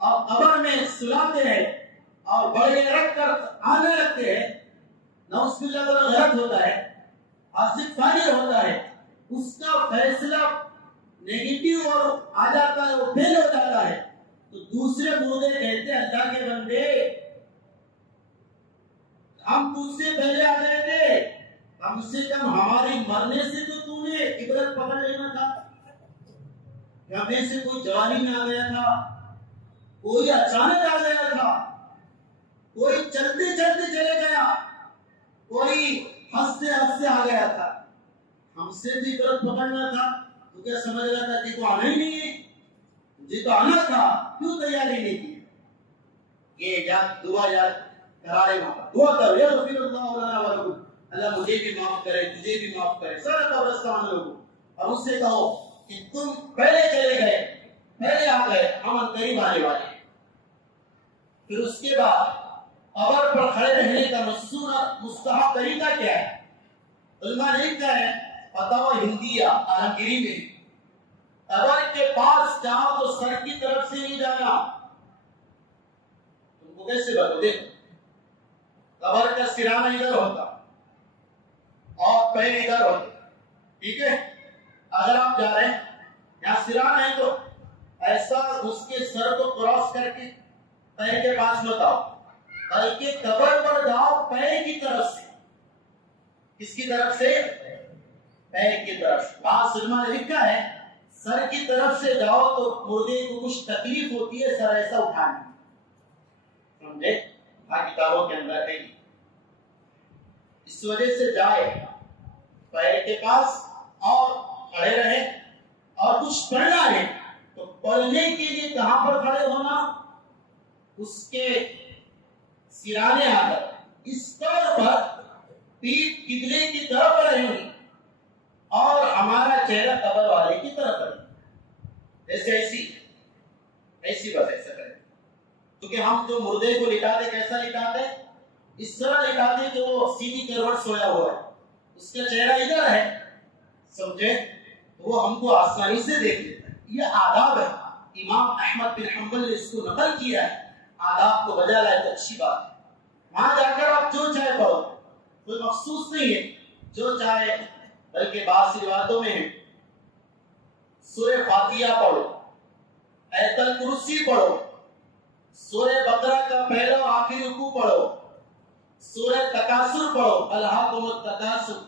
اور قبر میں سلاتے ہیں اور بڑے رکھ کر آنے لگتے ہیں. نعوذ باللہ اگر غلط ہوتا ہے، آصف فاجر ہوتا ہے، اس کا فیصلہ نیگیٹو اور آ جاتا ہے، وہ فیل ہو جاتا ہے، تو دوسرے مردے کہتے ہیں اللہ کے بندے ہم تجھ سے پہلے آ گئے تھے، کم سے کم ہماری مرنے سے تو تو نے عبرت پکڑ لینا تھا. ہمیں سے کوئی جوانی میں آ گیا تھا، کوئی اچانک آ گیا تھا، کوئی چلتے چلتے چلے گیا، کوئی ہنستے ہنستے آ گیا تھا. ہم سے بھی عبرت پکڑنا تھا. تو کیا سمجھ رہا تھا کہ تو آنا ہی نہیں ہے؟ مجھے تو آنا تھا، کیوں تیاری نہیں کی؟ یہ یاد دعا یاد کرارے وہاں دعا کرو یا رفیل اللہ لنا ولکم، اللہ مجھے بھی معاف کرے، تجھے بھی معاف کرے، سارا قبرستان لوگوں. اور اس سے کہو کہ تم پہلے چلے گئے، پہلے آ گئے، ہم قریب آنے والے ہیں. پھر اس کے بعد قبر پر کھڑے رہنے کا مستحب طریقہ کیا ہے؟ علماء نے لکھا ہے فتاوی ہندیہ عالمگیری میں، قبر کے پاس جاؤ تو سر کی طرف سے نہیں جانا. تم کو کیسے بتاؤ؟ دیکھو قبر کا سرانہ ادھر ہوتا اور پیر ادھر ہوتا، ٹھیک ہے؟ اگر آپ جا رہے ہیں یہاں سرانہ ہے تو ایسا اس کے سر کو کراس کر کے پیر کے پاس مت آؤ، بلکہ قبر پر جاؤ پیر کی طرف سے۔ کس کی طرف سے؟ پیر کی طرف سے۔ بعض علماء نے لکھا ہے سر کی طرف سے جاؤ تو مردے کو کچھ تکلیف ہوتی ہے سر ایسا اٹھانے، سمجھے؟ ہاں کتابوں کے اندر ہے، اس وجہ سے جائے پیر کے پاس اور کھڑے رہے، اور کچھ پڑھنا ہے تو پڑھنے کے لیے کہاں پر کھڑے ہونا؟ اس کے سرانے آ کر اس طور پر پیٹھ قبلے کی طرف رہے گی اور ہمارا چہرہ قبر والے کی طرف رہے، ایسے ایسی بس ایسا کریں، کیونکہ ہم جو مردے کو لٹاتے کیسا لٹاتے؟ اس طرح لٹاتے کہ وہ سیدھی کروٹ سویا ہوا ہے، اس کا چہرہ ادھر ہے، سمجھے؟ وہ ہم کو آسانی سے دیکھ لیتا ہے۔ یہ آداب ہے، امام احمد بن حنبل نے اس کو نقل کیا ہے، آداب کو بجا لائے تو اچھی بات ہے۔ وہاں جا کر آپ جو چاہے پڑھو، کوئی مخصوص نہیں ہے، جو چاہے، بلکہ بعض روایتوں میں ہے سورہ فاتحہ پڑھو، آیت الکرسی پڑھو، سورہ بقرہ کا پہلا اور آخری رکوع پڑھو، سورہ تکاثر پڑھو، الہاکم التکاثر،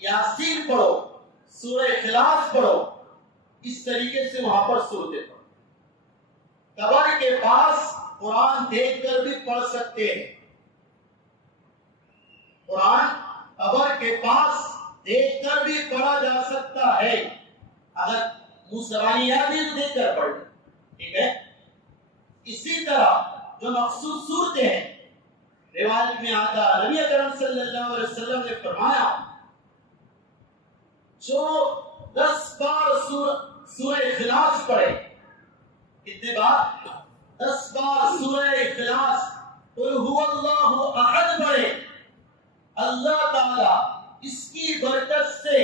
یاسین پڑھو، سورہ اخلاص پڑھو، اس طریقے سے وہاں پر سورتیں پڑھو۔ قبر کے پاس قرآن دیکھ کر بھی پڑھ سکتے ہیں، قرآن قبر کے پاس دیکھ کر بھی پڑھا جا سکتا ہے، اگر منہ زبانی یاد ہے تو دیکھ کر پڑھ لیں، ٹھیک ہے؟ اسی طرح جو مخصوص صورتیں ہیں، روایت میں آتا نبی اکرم صلی اللہ علیہ وسلم نے فرمایا جو 10 بار سورہ اخلاص پڑھے، کتنے بار؟ 10 بار سورہ اخلاص، قل هو اللہ احد پڑھے، اللہ تعالی اس کی برکت سے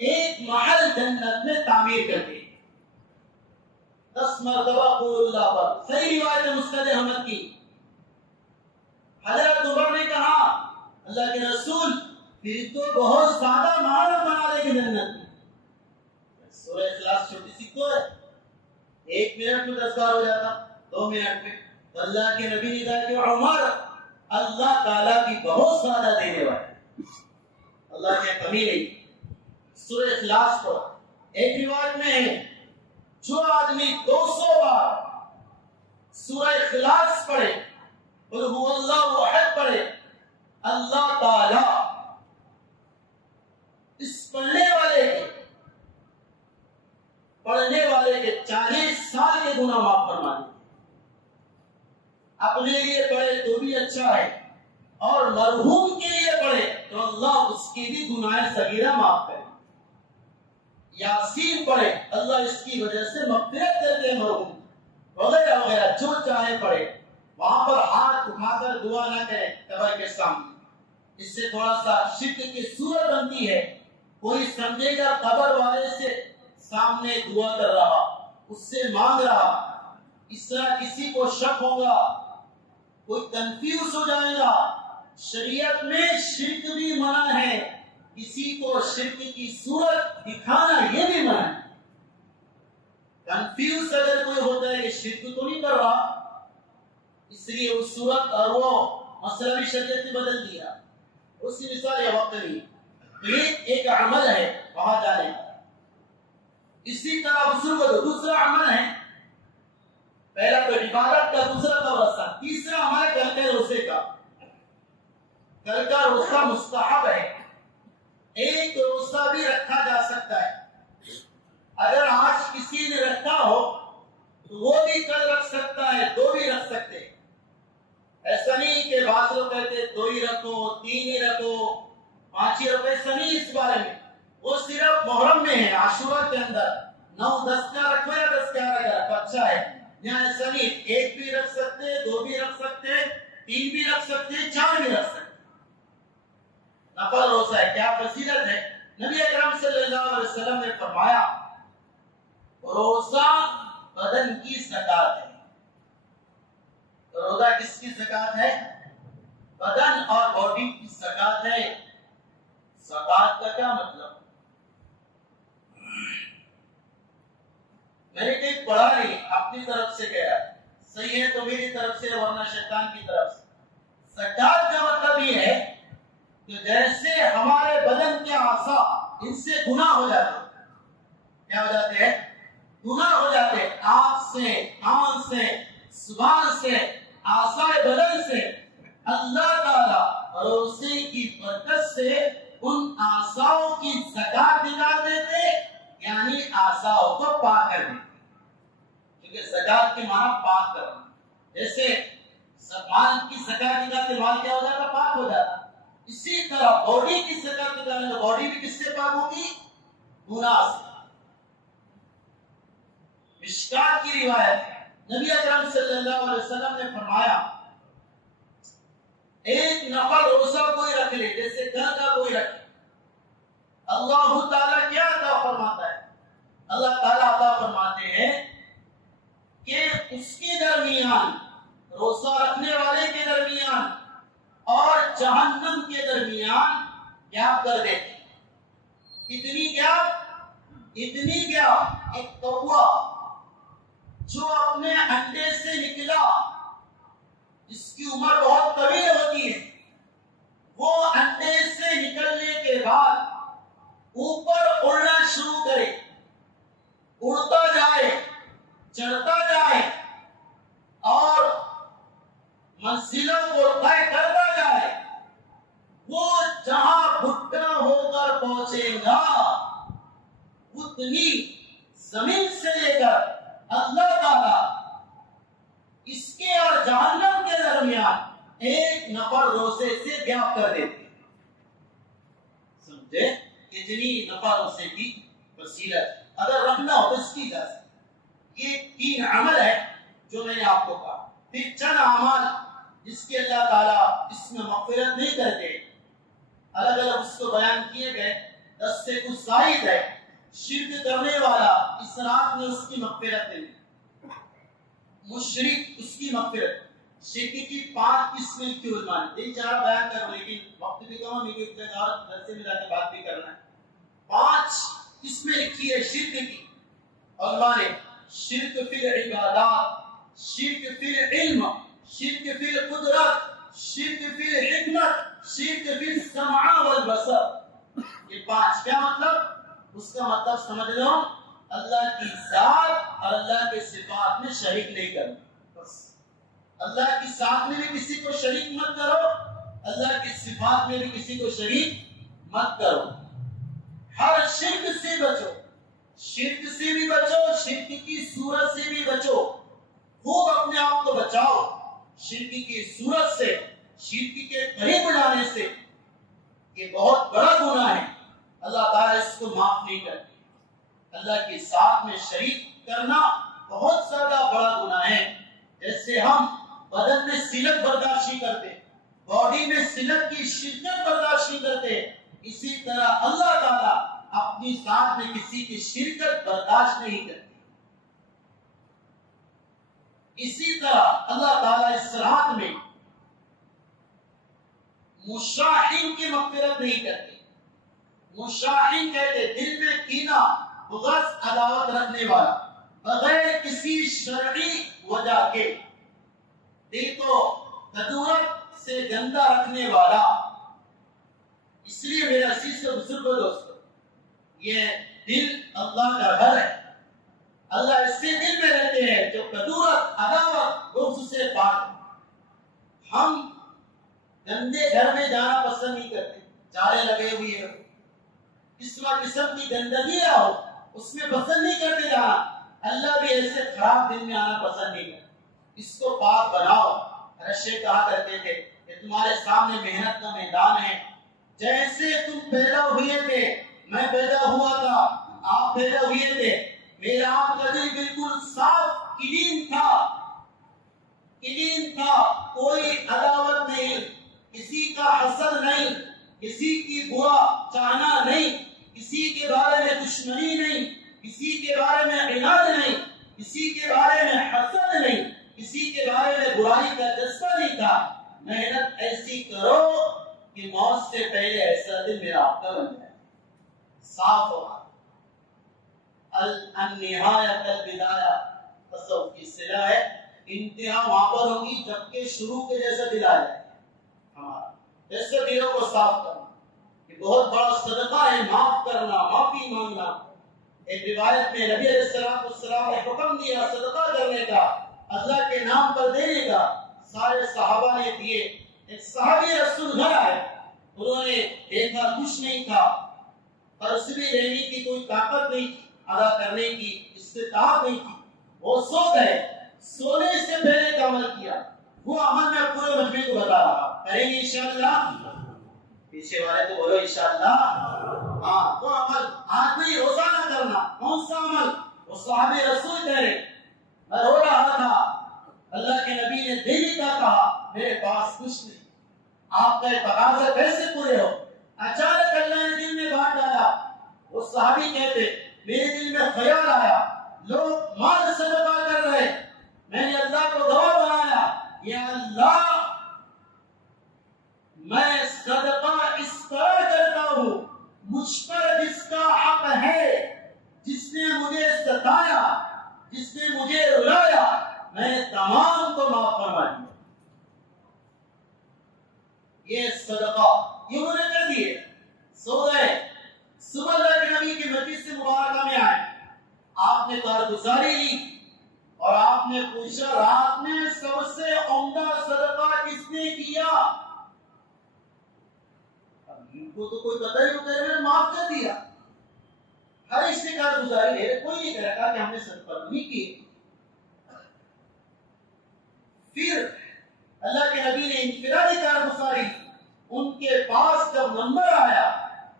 ایک محل جنت میں تعمیر کر دے۔ 10 مرتبہ قل اللہ پر، صحیح روایت مسند احمد کی۔ حضرت عمر نے کہا اللہ کے رسول پھر تو بہت زیادہ محل بنا دے گی جنت میں۔ سورہ اخلاص چھوٹی سی تو ہے، 1 منٹ میں 10 بار ہو جاتا، 2 منٹ میں۔ تو اللہ کے نبی نے کہا کہ عمر اللہ تعالیٰ کی بہت زیادہ دینے والا ہے، اللہ کی کمی نہیں۔ سورہ اخلاص پڑھو۔ ایک روایت میں ہے جو آدمی 200 بار سورہ اخلاص پڑھے، قل هو اللہ احد پڑھے، اللہ تعالی اس پڑھنے والے کے 40 سال کے گناہ معاف فرما دیں۔ اپنے لیے پڑھے تو بھی اچھا ہے، اور مرحوم کے لیے پڑھے تو اللہ اس کی بھی گناہ صغیرہ معاف کرے۔ یاسین پڑھے، اللہ اس کی وجہ سے مغفرت کرتے ہیں مرحوم، وغیرہ وغیرہ، جو چاہے پڑھے۔ وہاں پر ہاتھ اٹھا کر دعا نہ کریں قبر کے سامنے، اس سے تھوڑا سا شرک کی صورت بنتی ہے۔ کوئی سمجھے گا قبر والے سے سامنے دعا کر رہا، اس سے مانگ رہا، اس طرح کسی کو شک ہوگا، کوئی کنفیوز ہو جائے گا۔ شریعت میں شرک بھی منع ہے، کسی کو شرک کی صورت دکھانا یہ بھی منع ہے۔ کنفیوز اگر کوئی ہوتا ہے کہ شرک تو نہیں کر رہا، اس لیے اس صورت اور وہ مسئلہ بھی شریعت نے بدل دیا، اس کی مثال یہ وقت نہیں۔ تو یہ ایک عمل ہے وہاں جانے کا۔ اسی طرح دوسرا عمل ہے، پہلا تو عبادت کا، دوسرا کا روزہ، تیسرا ہمارے کل کے روزے کا۔ کل کا روزہ مستحب ہے، ایک روزہ بھی رکھا جا سکتا ہے۔ اگر آج کسی نے رکھا ہو تو وہ بھی کل رکھ سکتا ہے، 2 بھی رکھ سکتے ہیں۔ ایسا نہیں کہ بعض لوگ کہتے 2 ہی رکھو، 3 ہی رکھو، 5 ہی رکھو، ایسا نہیں اس بارے میں۔ وہ صرف محرم میں ہے، عاشورہ کے اندر 9-10 کا رکھو یا 10-11 کا رکھو، اچھا ہے۔ یہاں ایسا نہیں، 1 بھی رکھ سکتے، 2 بھی رکھ سکتے، 3 بھی رکھ سکتے، 4 بھی رکھ سکتے۔ نفل روزہ ہے، کیا فضیلت ہے۔ نبی اکرم صلی اللہ علیہ وسلم نے فرمایا روزہ بدن کی زکات ہے۔ روزہ کس کی زکات ہے؟ بدن اور باڈی کی زکات ہے۔ زکات کا کیا مطلب؟ میں نے کہیں پڑھا نہیں، اپنی طرف سے کہہ رہا، صحیح صحیح ہے تو میری طرف سے ورنہ شیطان کی طرف سے. زکات کا مطلب یہ ہے کہ جیسے ہمارے بدن کے اعضاء ان سے گناہ ہو جاتے ہیں. کیا ہو جاتے ہیں؟ گناہ ہو جاتے ہیں. آنکھ سے، کان سے، زبان سے، اعضاء بدن سے اللہ تعالیٰ روزے کی برکت سے ان اعضاء کی زکات نکال دیتے، یعنی اعضاء کو پاک کر دیتے. کیونکہ زکات کے معنی پاک کرنا. جیسے مال کی زکات نکالتے مال کیا ہو جاتا؟ پاک ہو جاتا. اسی طرح باڈی کی زکات نکالنے تو باڈی بھی کس سے پاک ہوگی؟ گناہ سے. مشکات کی روایت ہے، نبی اکرم صلی اللہ علیہ وسلم نے فرمایا ایک نفر روزہ کوئی رکھ لے، جیسے گھر کا کوئی رکھ، اللہ تعالیٰ کیا عطا فرماتا ہے؟ اللہ تعالیٰ عطا فرماتے ہیں کہ اس کے درمیان، روزہ رکھنے والے کے درمیان اور جہنم کے درمیان گیپ کر دیتے. کتنی گیپ؟ اتنی گیپ. ایک کوا جو اپنے انڈے سے نکلا، جس کی عمر بہت طویل ہوتی ہے، وہ انڈے سے نکلنے کے بعد اوپر اڑنا شروع کرے، اڑتا جائے، چڑھتا جائے اور منزلوں کو طے کرتا جائے. وہ جہاں بھٹا ہو کر پہنچے گا، اتنی زمین سے لے کر اللہ تعالیٰ اس کے اور جہنم کے درمیان ایک نفر روزے سے گیپ کر دیتے. سمجھے؟ اتنی نفر روزے کی فضیلت اگر رکھنا ہو تو اس کی اجازت. یہ 3 عمل ہے جو میں نے آپ کو کہا. پھر چند اعمال جس کے اللہ تعالیٰ اس میں مغفرت نہیں کرتے، الگ الگ اس کو بیان کیے گئے. 10 سے کچھ زائد ہے. شرک کرنے والا اس رات میں اس کی مغفرت نہیں، مشرک اس کی مغفرت. شرک کی 5 قسمیں کی علماء نے، یہ 4 بیان کر رہے لیکن وقت بھی کم ہے، کیونکہ گھر سے ملا کے بات بھی کرنا ہے. 5 قسمیں لکھی ہے شرک کی علماء نے. شرک فی العبادات، شرک فی العلم، شرک فی القدرت، شرک فی الحکمت، شرک فی السمع والبصر. یہ 5 کیا مطلب؟ اس کا مطلب سمجھ لو، اللہ کی ذات اور اللہ کے صفات میں شریک نہیں کرنا. بس اللہ کی ذات میں بھی کسی کو شریک مت کرو، اللہ کی صفات میں بھی کسی کو شریک مت کرو. ہر شرک سے بچو، شرک سے بھی بچو، شرک کی صورت سے بھی بچو. خوب اپنے آپ کو بچاؤ شرک کی صورت سے، شرک کے قریب لانے سے. یہ بہت بڑا گناہ ہے، اللہ تعالیٰ اس کو معاف نہیں کرتے. اللہ کے ساتھ میں شریک کرنا بہت زیادہ بڑا گناہ ہے. جیسے ہم بدن میں صلت برداشت نہیں کرتے، باڈی میں صلت کی شرکت برداشت نہیں کرتے، اسی طرح اللہ تعالیٰ اپنی ذات میں کسی کی شرکت برداشت نہیں کرتے. اسی طرح اللہ تعالیٰ اس رات میں مشاہین کی مغفرت نہیں کرتے. مشاہین کہتے دل میں کینہ، بغض، عداوت رکھنے والا، بغیر کسی شرعی وجہ کے دل کو کدورت سے گندا رکھنے والا. اس لیے میرے عزیز و بزرگوں دوستو، یہ دل اللہ کا گھر ہے. اللہ اس سے دل میں رہتے ہیں جو کدورت، عداوت، بغض سے پاک. ہم گندے گھر میں جانا پسند نہیں کرتے، جالے لگے ہوئے ہو، قسم کی گندگی ہو، اس میں پسند نہیں کرتے جانا. اللہ بھی ایسے خراب دن میں آنا پسند نہیں کرتا. اس کو پاک بناؤ. رشے کہا کرتے تھے کہ تمہارے سامنے محنت کا میدان ہے. جیسے تم پیدا ہوئے تھے، میں پیدا ہوا تھا، آپ پیدا ہوئے تھے، میرا آپ کا دل بالکل صاف کلین تھا، کوئی عداوت نہیں، کسی کا حسد نہیں، کسی کی برا چاہنا نہیں، کسی کے بارے میں دشمنی نہیں، کسی کے بارے میں عناد نہیں، کسی کے بارے میں حسد نہیں، کسی کے بارے میں برائی کا جذبہ نہیں تھا. محنت ایسی کرو کہ موت سے پہلے ایسا دل میرا آپ کا بن جائے، صاف ہوگا. النہایت البدایہ تصوف کی اصطلاح ہے. انتہا وہاں پر ہوگی جبکہ شروع کے جیسا دل آ جائے ہمارا. ایسے دلوں کو صاف کرنا یہ بہت بڑا صدقہ ہے. معاف کرنا، معافی مانگنا. ایک روایت میں نبی علیہ السلام نے حکم دیا صدقہ کرنے کا، اللہ کے نام پر دینے کا. سارے صحابہ نے دیے. ایک صحابی رسول گھر آئے، انہوں نے دیکھا کچھ نہیں تھا، قرض بھی لینے کی کوئی طاقت نہیں تھی، ادا کرنے کی استطاعت نہیں تھی. وہ سو گئے. سونے سے پہلے کا عمل کیا، وہ عمل میں پورے مجمع کو بتا رہا. کریں گے انشاءاللہ؟ پیچھے والے تو بولو انشاءاللہ. ہاں وہ عمل آج نہیں، روزانہ کرنا. کون سا عمل؟ وہ صحابی رسول کہہ رہے میں رو رہا تھا، اللہ کے نبی نے دینے کا کہا، میرے پاس کچھ نہیں، آپ کا تقاضا کیسے پورے ہو؟ اچانک اللہ نے دل میں بات ڈالا. وہ صحابی کہتے میرے دل میں خیال آیا لوگ مال صدقہ کر رہے، میں نے اللہ کو گواہ بنایا، یا اللہ میں صدقہ اس طرح کرتا ہوں مجھ پر جس کا حق ہے، جس نے مجھے ستایا، جس نے مجھے رلایا، میں نے تمام کو معاف فرما دیا. یہ صدقہ یہ انہوں نے کر دیے. سو گئے، صبح اللہ کے نبی کی مجلس سے مبارکہ میں آئے. آپ نے کارگزاری لی اور آپ نے پوچھا رات میں سب سے عمدہ صدقہ کس نے کیا؟ ان کو تو کوئی پتہ ہی ہوتا ہے، معاف کر دیا. ہر اس سے کارگزاری لے، کوئی نہیں کہہ رہا کہ ہم نے صدقہ نہیں کی. پھر اللہ کے نبی نے انفرادی کارگزاری، ان کے پاس جب نمبر آیا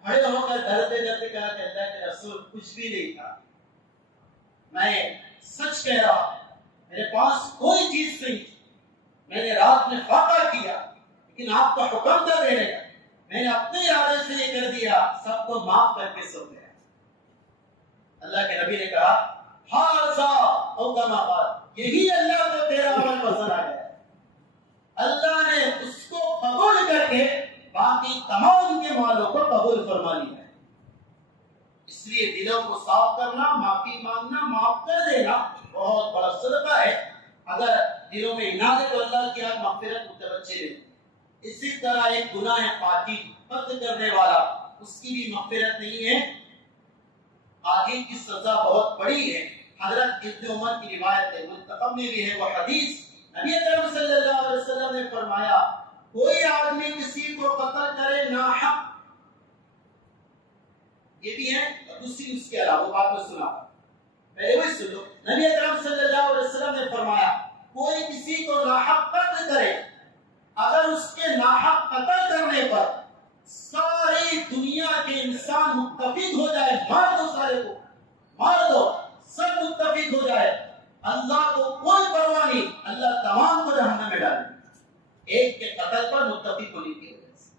کھڑے ہو کر ڈرتے ڈرتے کہا کہ اللہ کے رسول کچھ بھی نہیں تھا، میں سچ کہہ رہا، میرے پاس کوئی چیز نہیں، میں نے رات میں فاقہ کیا لیکن آپ کا حکم تھا دینے کا، میں نے اپنے ارادے سے یہ کر دیا، سب کو معاف کر کے سو گیا. اللہ کے نبی نے کہا ہاذا او کما قال، یہی اللہ کو تیرا عمل پسند آ گیا. اللہ نے اس کو قبول کر کے باقی تمام کے مالوں کو قبول فرما لیا ہے. اس لیے دلوں کو صاف کرنا، معافی مانگنا، معاف کر دینا بہت بڑا صدقہ ہے. اگر دلوں میں اناد ہے تو اللہ کی مغفرت متوجہ ہے. اسی طرح ایک گناہ پاکی قتل کرنے والا، اس کی بھی مغفرت نہیں ہے، قاتل کی سزا بہت بڑی ہے. حضرت ابن عمر کی روایت ہے، منتخب میں بھی ہے وہ حدیث. نبی اکرم صلی اللہ علیہ وسلم نے فرمایا کوئی آدمی کسی کو قتل کرے ناحق، یہ بھی ہے دوسری اس کے علاوہ بات میں سنا پہلے وہی سن لو. نبی اکرم صلی اللہ علیہ وسلم نے فرمایا کوئی کسی کو ناحق قتل کرے، اگر اس کے ناحق قتل کرنے پر ساری دنیا کے انسان متفق ہو جائے، مار دو سارے کو، مار دو، سب متفق ہو جائے، اللہ کو کوئی پرواہ نہیں، اللہ تمام کو جہنم میں ڈالے ایک کے قتل پر متفق ہونے کی وجہ سے،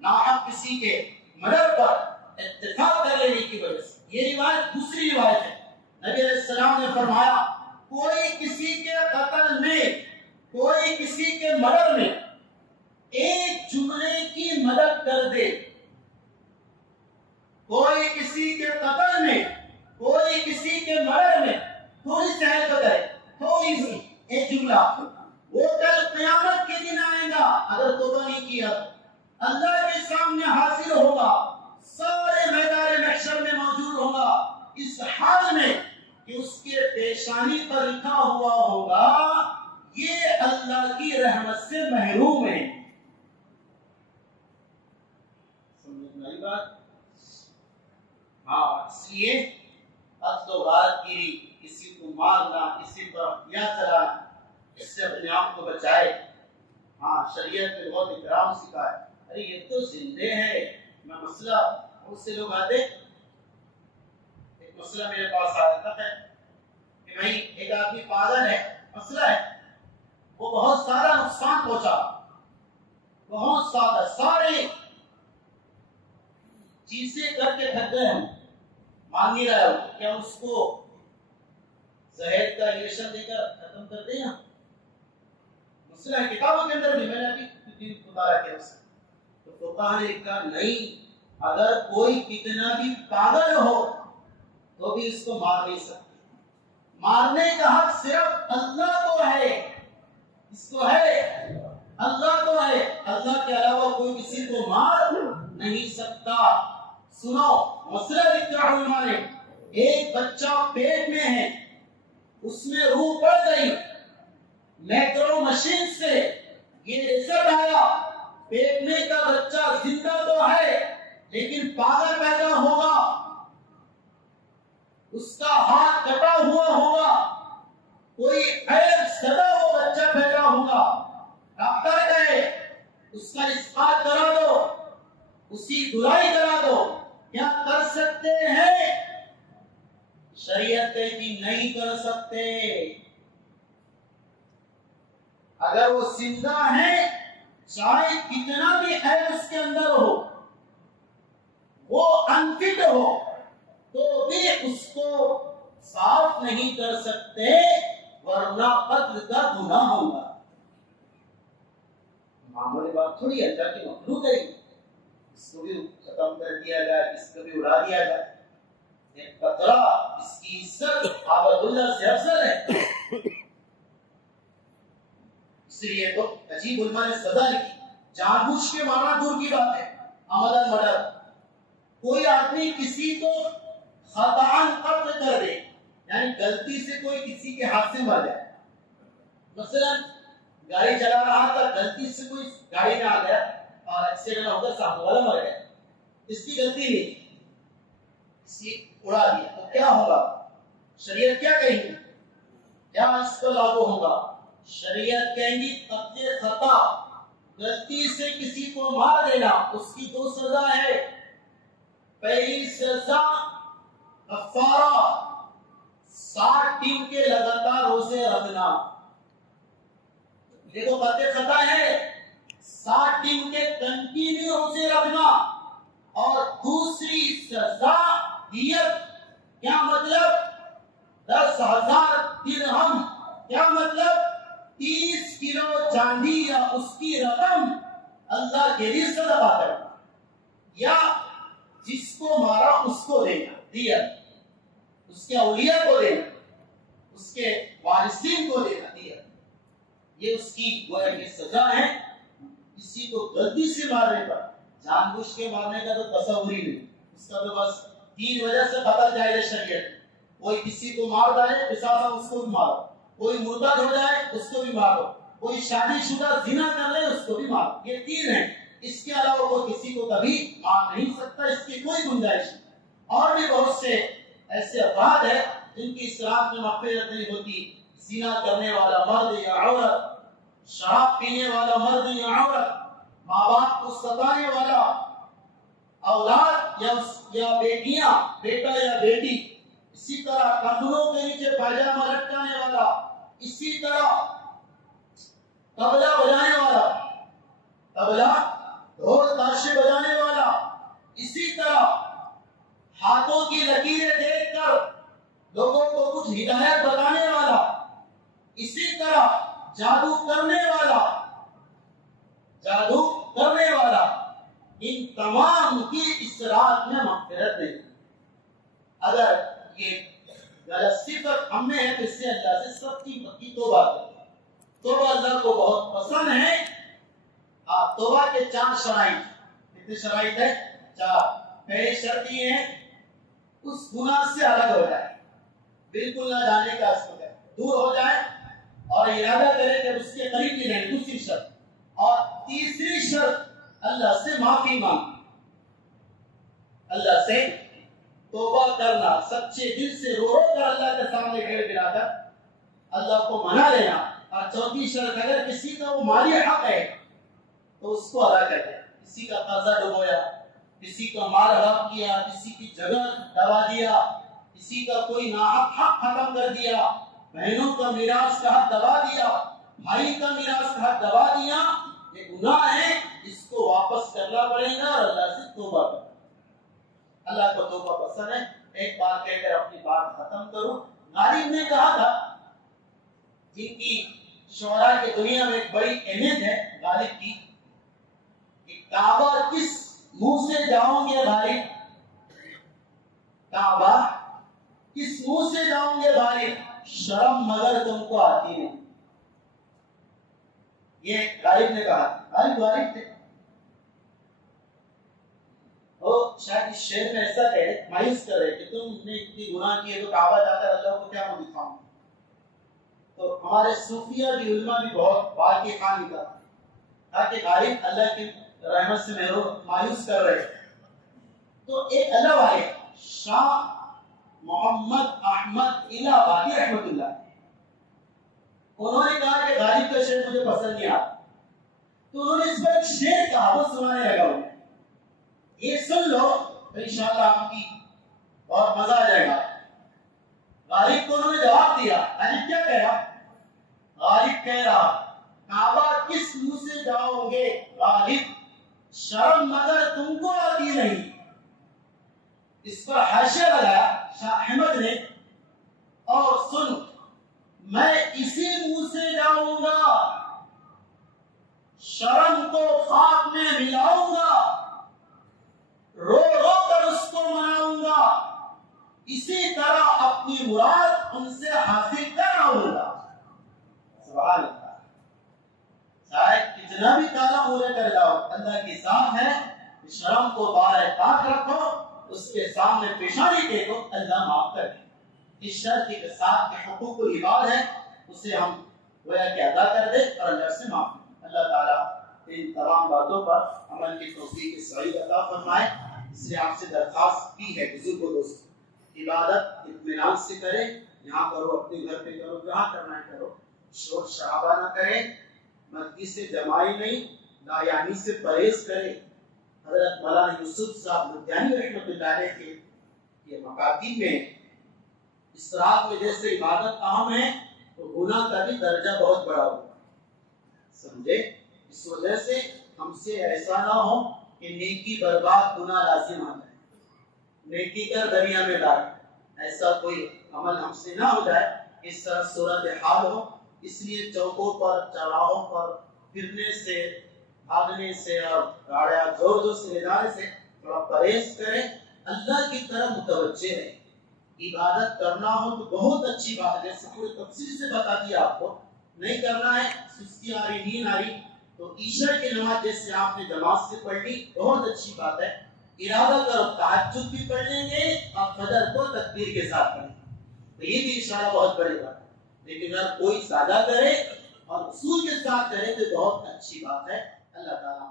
ناحق کسی کے مرڈر پر اتفاق کر لینے کی وجہ سے. یہ روایت دوسری روایت ہے. نبی علیہ السلام نے فرمایا کوئی کسی کے قتل میں، کوئی کسی کے مرڈر میں ایک جملے کی مدد کر دے، کوئی کسی کے قتل میں، کوئی کسی کے مرڈر میں تھوڑی سی ہیلپ کرے، تھوڑی سی ایک جملہ، وہ کل قیامت کے دن آئے گا اگر توبہ نہیں کیا اللہ کے سامنے حاضر ہوگا، سارے میدان محشر میں موجود ہوگا اس حال میں کہ اس کے پیشانی پر لکھا ہوا ہوگا یہ اللہ کی رحمت سے محروم ہے. سمجھنا یہ بات؟ ہاں، اس لیے قتل و غارت گیری، کسی کو مارنا، کسی پر ہتھیار چلانا، اس سے اپنے آپ کو بچائے. ہاں، شریعت میں بہت اکرام سکھایا. ارے یہ تو زندے ہے، میں مسئلہ بہت سے لوگ آتے، ایک مسئلہ میرے پاس آتا ہے کہ بھائی ایک آدمی پاگل ہے، مسئلہ ہے، وہ بہت سارا نقصان پہنچا، بہت سارا، سارے چیزیں کر کے تھک گئے، ہم مان نہیں رہے ہو کہ ہم اس کو زہر کا انجیکشن دے کر ختم کر دیں. مسئلہ ہے کتابوں کے اندر بھی، میں نے ابھی بتایا کہ اس تو فقہاء نے لکھا نہیں، اگر کوئی کتنا بھی پاگل ہو تو بھی اس کو مار نہیں سکتے. مارنے کا حق صرف اللہ کو ہے، اس کو ہے، اللہ کو ہے، اللہ کے علاوہ کوئی کسی کو مار نہیں سکتا۔ سنو مسئلہ لکھا علماء نے، ایک بچہ پیٹ میں ہے، اس میں روح پڑ گئی، میکرو مشین سے یہ رزلٹ آیا، پیٹ میں کا بچہ زندہ تو ہے لیکن پاگل پیدا ہوگا، اس کا ہاتھ کٹا ہوا ہوگا، کوئی عیب زدہ وہ بچہ پیدا ہوگا، ڈاکٹر کہے اس کا اسقاط کرا دو، اس کی دھلائی کرا دو، کیا کر سکتے ہیں؟ شریعت کہتی نہیں کر سکتے۔ اگر وہ زندہ ہے چاہے کتنا بھی عیب اس کے اندر ہو، وہ انفٹ ہو، تو بھی اس کو صاف نہیں کر سکتے، ورنہ قتل کا گناہ ہوگا۔ معمولی بات تھوڑی ہے، اللہ کی مخلوق ہے، اس کو بھی ختم کر دیا جائے، اس کو بھی اڑا دیا جائے۔ ایک قطرہ اس کی عزت عبد اللہ سے افضل ہے، اس لیے تو عجیب علماء نے سزا لکھی، جان بوجھ کے مارنا دور کی بات ہے، عمدن مرڈر، کوئی آدمی کسی کو خطأً قتل کر دے، یعنی غلطی سے کوئی کسی کے ہاتھ سے مر جائے، مثلا گاڑی چلا رہا تھا، غلطی سے کوئی گاڑی میں آ گیا اور ایکسیڈنٹ ہو کر سامنے والا مر گیا، اس کی غلطی نہیں، اسی اڑا دیا، تو کیا ہوگا؟ شریعت کیا کہیں گی؟ کیا اس کو لاگو ہوگا؟ شریعت کہیں گی قتل خطا، غلطی سے کسی کو مار دینا، اس کی دو سزا ہے، پہلی سزا کفارہ، 60 دن کے لگاتار روزے رکھنا، دیکھو قتل خطا ہے، 60 دن کے کنٹینیو روزے رکھنا، اور دوسری سزا دیت، کیا مطلب؟ 10,000 درہم، کیا مطلب؟ 30 کلو چاندی یا اس کی رقم اللہ کے لیے صدقہ کرنا، یا جس کو مارا اس کو دینا دیت، اس کے اولیاء کو دینا، اس کے وارثین کو دینا دیت، یہ اس کی گویا کی سزا ہے۔ کسی کو غلطی سے مارنے پر، جان بوجھ کے مارنے کا تو تصور ہی نہیں، اس کا تو بس 3 وجہ سے خطر جائے شریعت، کوئی کسی کو مار ڈالے قصاصاً اس کو بھی مارو، کوئی مرتد ہو جائے اس کو بھی مارو، کوئی شادی شدہ زنا کر لے اس کو بھی مارو، یہ 3 ہیں، اس کے علاوہ کوئی کسی کو کبھی مار نہیں سکتا، اس کی کوئی گنجائش نہیں۔ اور بھی بہت سے ایسے افراد ہیں جن کی اسلام میں مغفرت نہیں ہوتی، زنا کرنے والا مرد یا عورت، شراب پینے والا مرد یا عورت، ماں باپ کو ستانے والا، اولاد یا بیٹیاں، بیٹا یا بیٹی، اسی طرح کندھوں کے نیچے پاجامہ لٹکانے والا، اسی طرح طبلہ بجانے والا، طبلہ ڈھول تاشے بجانے والا، اسی طرح ہاتھوں کی لکیریں دیکھ کر لوگوں کو کچھ ہدایت بتانے والا، اسی طرح جادو کرنے والا، ان تمام کی اس رات میں مغفرت نہیں۔ اگر یہ غلط صفت ہم میں ہے تو اس سے اللہ سے سب کی توبہ کریں۔ توبہ اللہ کو بہت پسند ہے۔ توبہ کے 4 شرائط، کتنے شرائط ہیں؟ 4۔ پہلی شرط یہ ہے اس گناہ سے الگ ہو جائے، بالکل نہ جانے کا اس کو ہے، دور ہو جائے اور ارادہ کرے کہ اس کے قریب بھی نہیں، دوسری شرط۔ اور تیسری شرط اللہ سے معافی مانگنا، اللہ سے توبہ کرنا، سچے دل سے رو رو کر اللہ کے سامنے گڑ گڑا کر اللہ کو منا لینا۔ اور چوتھی شرط اگر کسی کا وہ مالی حق ہے تو اس کو ادا کر دے، کسی کا قرضہ ڈبویا، کسی کا مال ہڑپ کیا، کسی کی جگہ دبا دیا، کسی کا کوئی ناحق حق ختم کر دیا، بہنوں کا میراث کا حق دبا دیا، بھائی کا میراث کا حق دبا دیا، یہ گناہ ہے، اس کو واپس کرنا پڑے گا اور اللہ سے توبہ کرنا۔ اللہ کو توبہ پسند ہے۔ ایک بات کہہ کر اپنی بات ختم کروں۔ غالب نے کہا تھا، جن کی شعراء کی دنیا میں ایک بڑی اہمیت ہے غالب کی، کہ کعبہ کس منہ سے جاؤں گے غالب، کعبہ کس منہ سے جاؤں گے غالب، شرم مگر تم کو آتی نہیں. یہ غالب نے کہا. غالب تھے. وہ شاید اس شعر میں ایسا کہے مایوس کر رہے کہ تم نے اتنی گناہ کیے تو کعبہ جا کر اللہ کو کیا منہ دکھاؤں. تو ہمارے صوفیہ کی علماء بھی بہت بار کے خان نکلا تاکہ غالب اللہ کی رحمت سے محروم مایوس کر رہے. تو ایک اللہ والے شاہ محمد احمد الہی رحمت اللہ, انہوں نے کہا کہ غالب کا شعر مجھے پسند نہیں آتا, تو انہوں نے اس پر ایک شعر کہا, وہ سنانے لگا. ہوں یہ سن لو تو انشاءاللہ آپ کی بہت مزہ آ جائے گا. غالب کو انہوں نے جواب دیا. غالب کیا کہہ رہا؟ غالب کہہ رہا کعبہ کس منہ سے جاؤ گے غالب, شرم مگر تم کو آتی نہیں. اس پر حاشیہ لگایا شاہ احمد نے, اور سن میں اسی منہ سے جاؤں گا, شرم کو خاک میں ملاؤں گا, رو رو کر اس کو مناؤں گا, اسی طرح اپنی مراد ان سے حاصل کر آؤں گا. سبحان اللہ. چاہے کتنا بھی کالا مورے کر جاؤ, اللہ کی ذات ہے, شرم کو بارے طاق رکھو, اس کے سامنے پیشانی ٹیکو, اللہ معاف کر دے. اس شرط کے ساتھ کے حقوق و عباد ہے اسے ہم گویا کہ ادا کر دے اور اللہ سے معاف. اللہ تعالیٰ ان تمام باتوں پر عمل کی توفیق سعید عطا فرمائے. اس لیے آپ سے درخواست کی ہے بزرگ و دوست, عبادت اطمینان سے کرے, یہاں کرو اپنے گھر پہ کرو, جہاں کرنا ہے کرو, شور شرابہ نہ کرے, مردی سے جمائی نہیں, نایانی سے پرہیز کرے. حضرت مولانا یوسف صاحب لدھیانی رحمۃ اللہ علیہ کے یہ مکاتب میں اس رات میں جیسے عبادت اہم ہے تو گناہ کا بھی درجہ بہت بڑا ہوگا, سمجھے. اس وجہ سے ہم سے ایسا نہ ہو کہ نیکی برباد گناہ لازم آ جائے, نیکی کر دریا میں ڈال, ایسا کوئی عمل ہم سے نہ ہو جائے. اس طرح صورت حال ہو, اس لیے چوکوں پر چوراہوں پر پھرنے سے, بھاگنے سے اور گاڑیاں زور زور سے لے جانے سے تھوڑا پرہیز کریں, اللہ کی طرف متوجہ رہیں. عبادت کرنا ہو تو بہت اچھی بات ہے, جیسے پورے تفصیل سے بتا دیا آپ کو. نہیں کرنا ہے, سستی آ رہی, نیند آ رہی, تو عشاء کی نماز جیسے آپ نے جماعت سے پڑھ لی بہت اچھی بات ہے. ارادہ کرو تہجد بھی پڑھ لیں گے اور فجر کو تکبیر کے ساتھ پڑھیں گے, تو یہ بھی انشاءاللہ بہت بڑی بات ہے. لیکن اگر کوئی زیادہ کرے اور اصول کے ساتھ کرے تو بہت اچھی بات ہے. اللہ تعالیٰ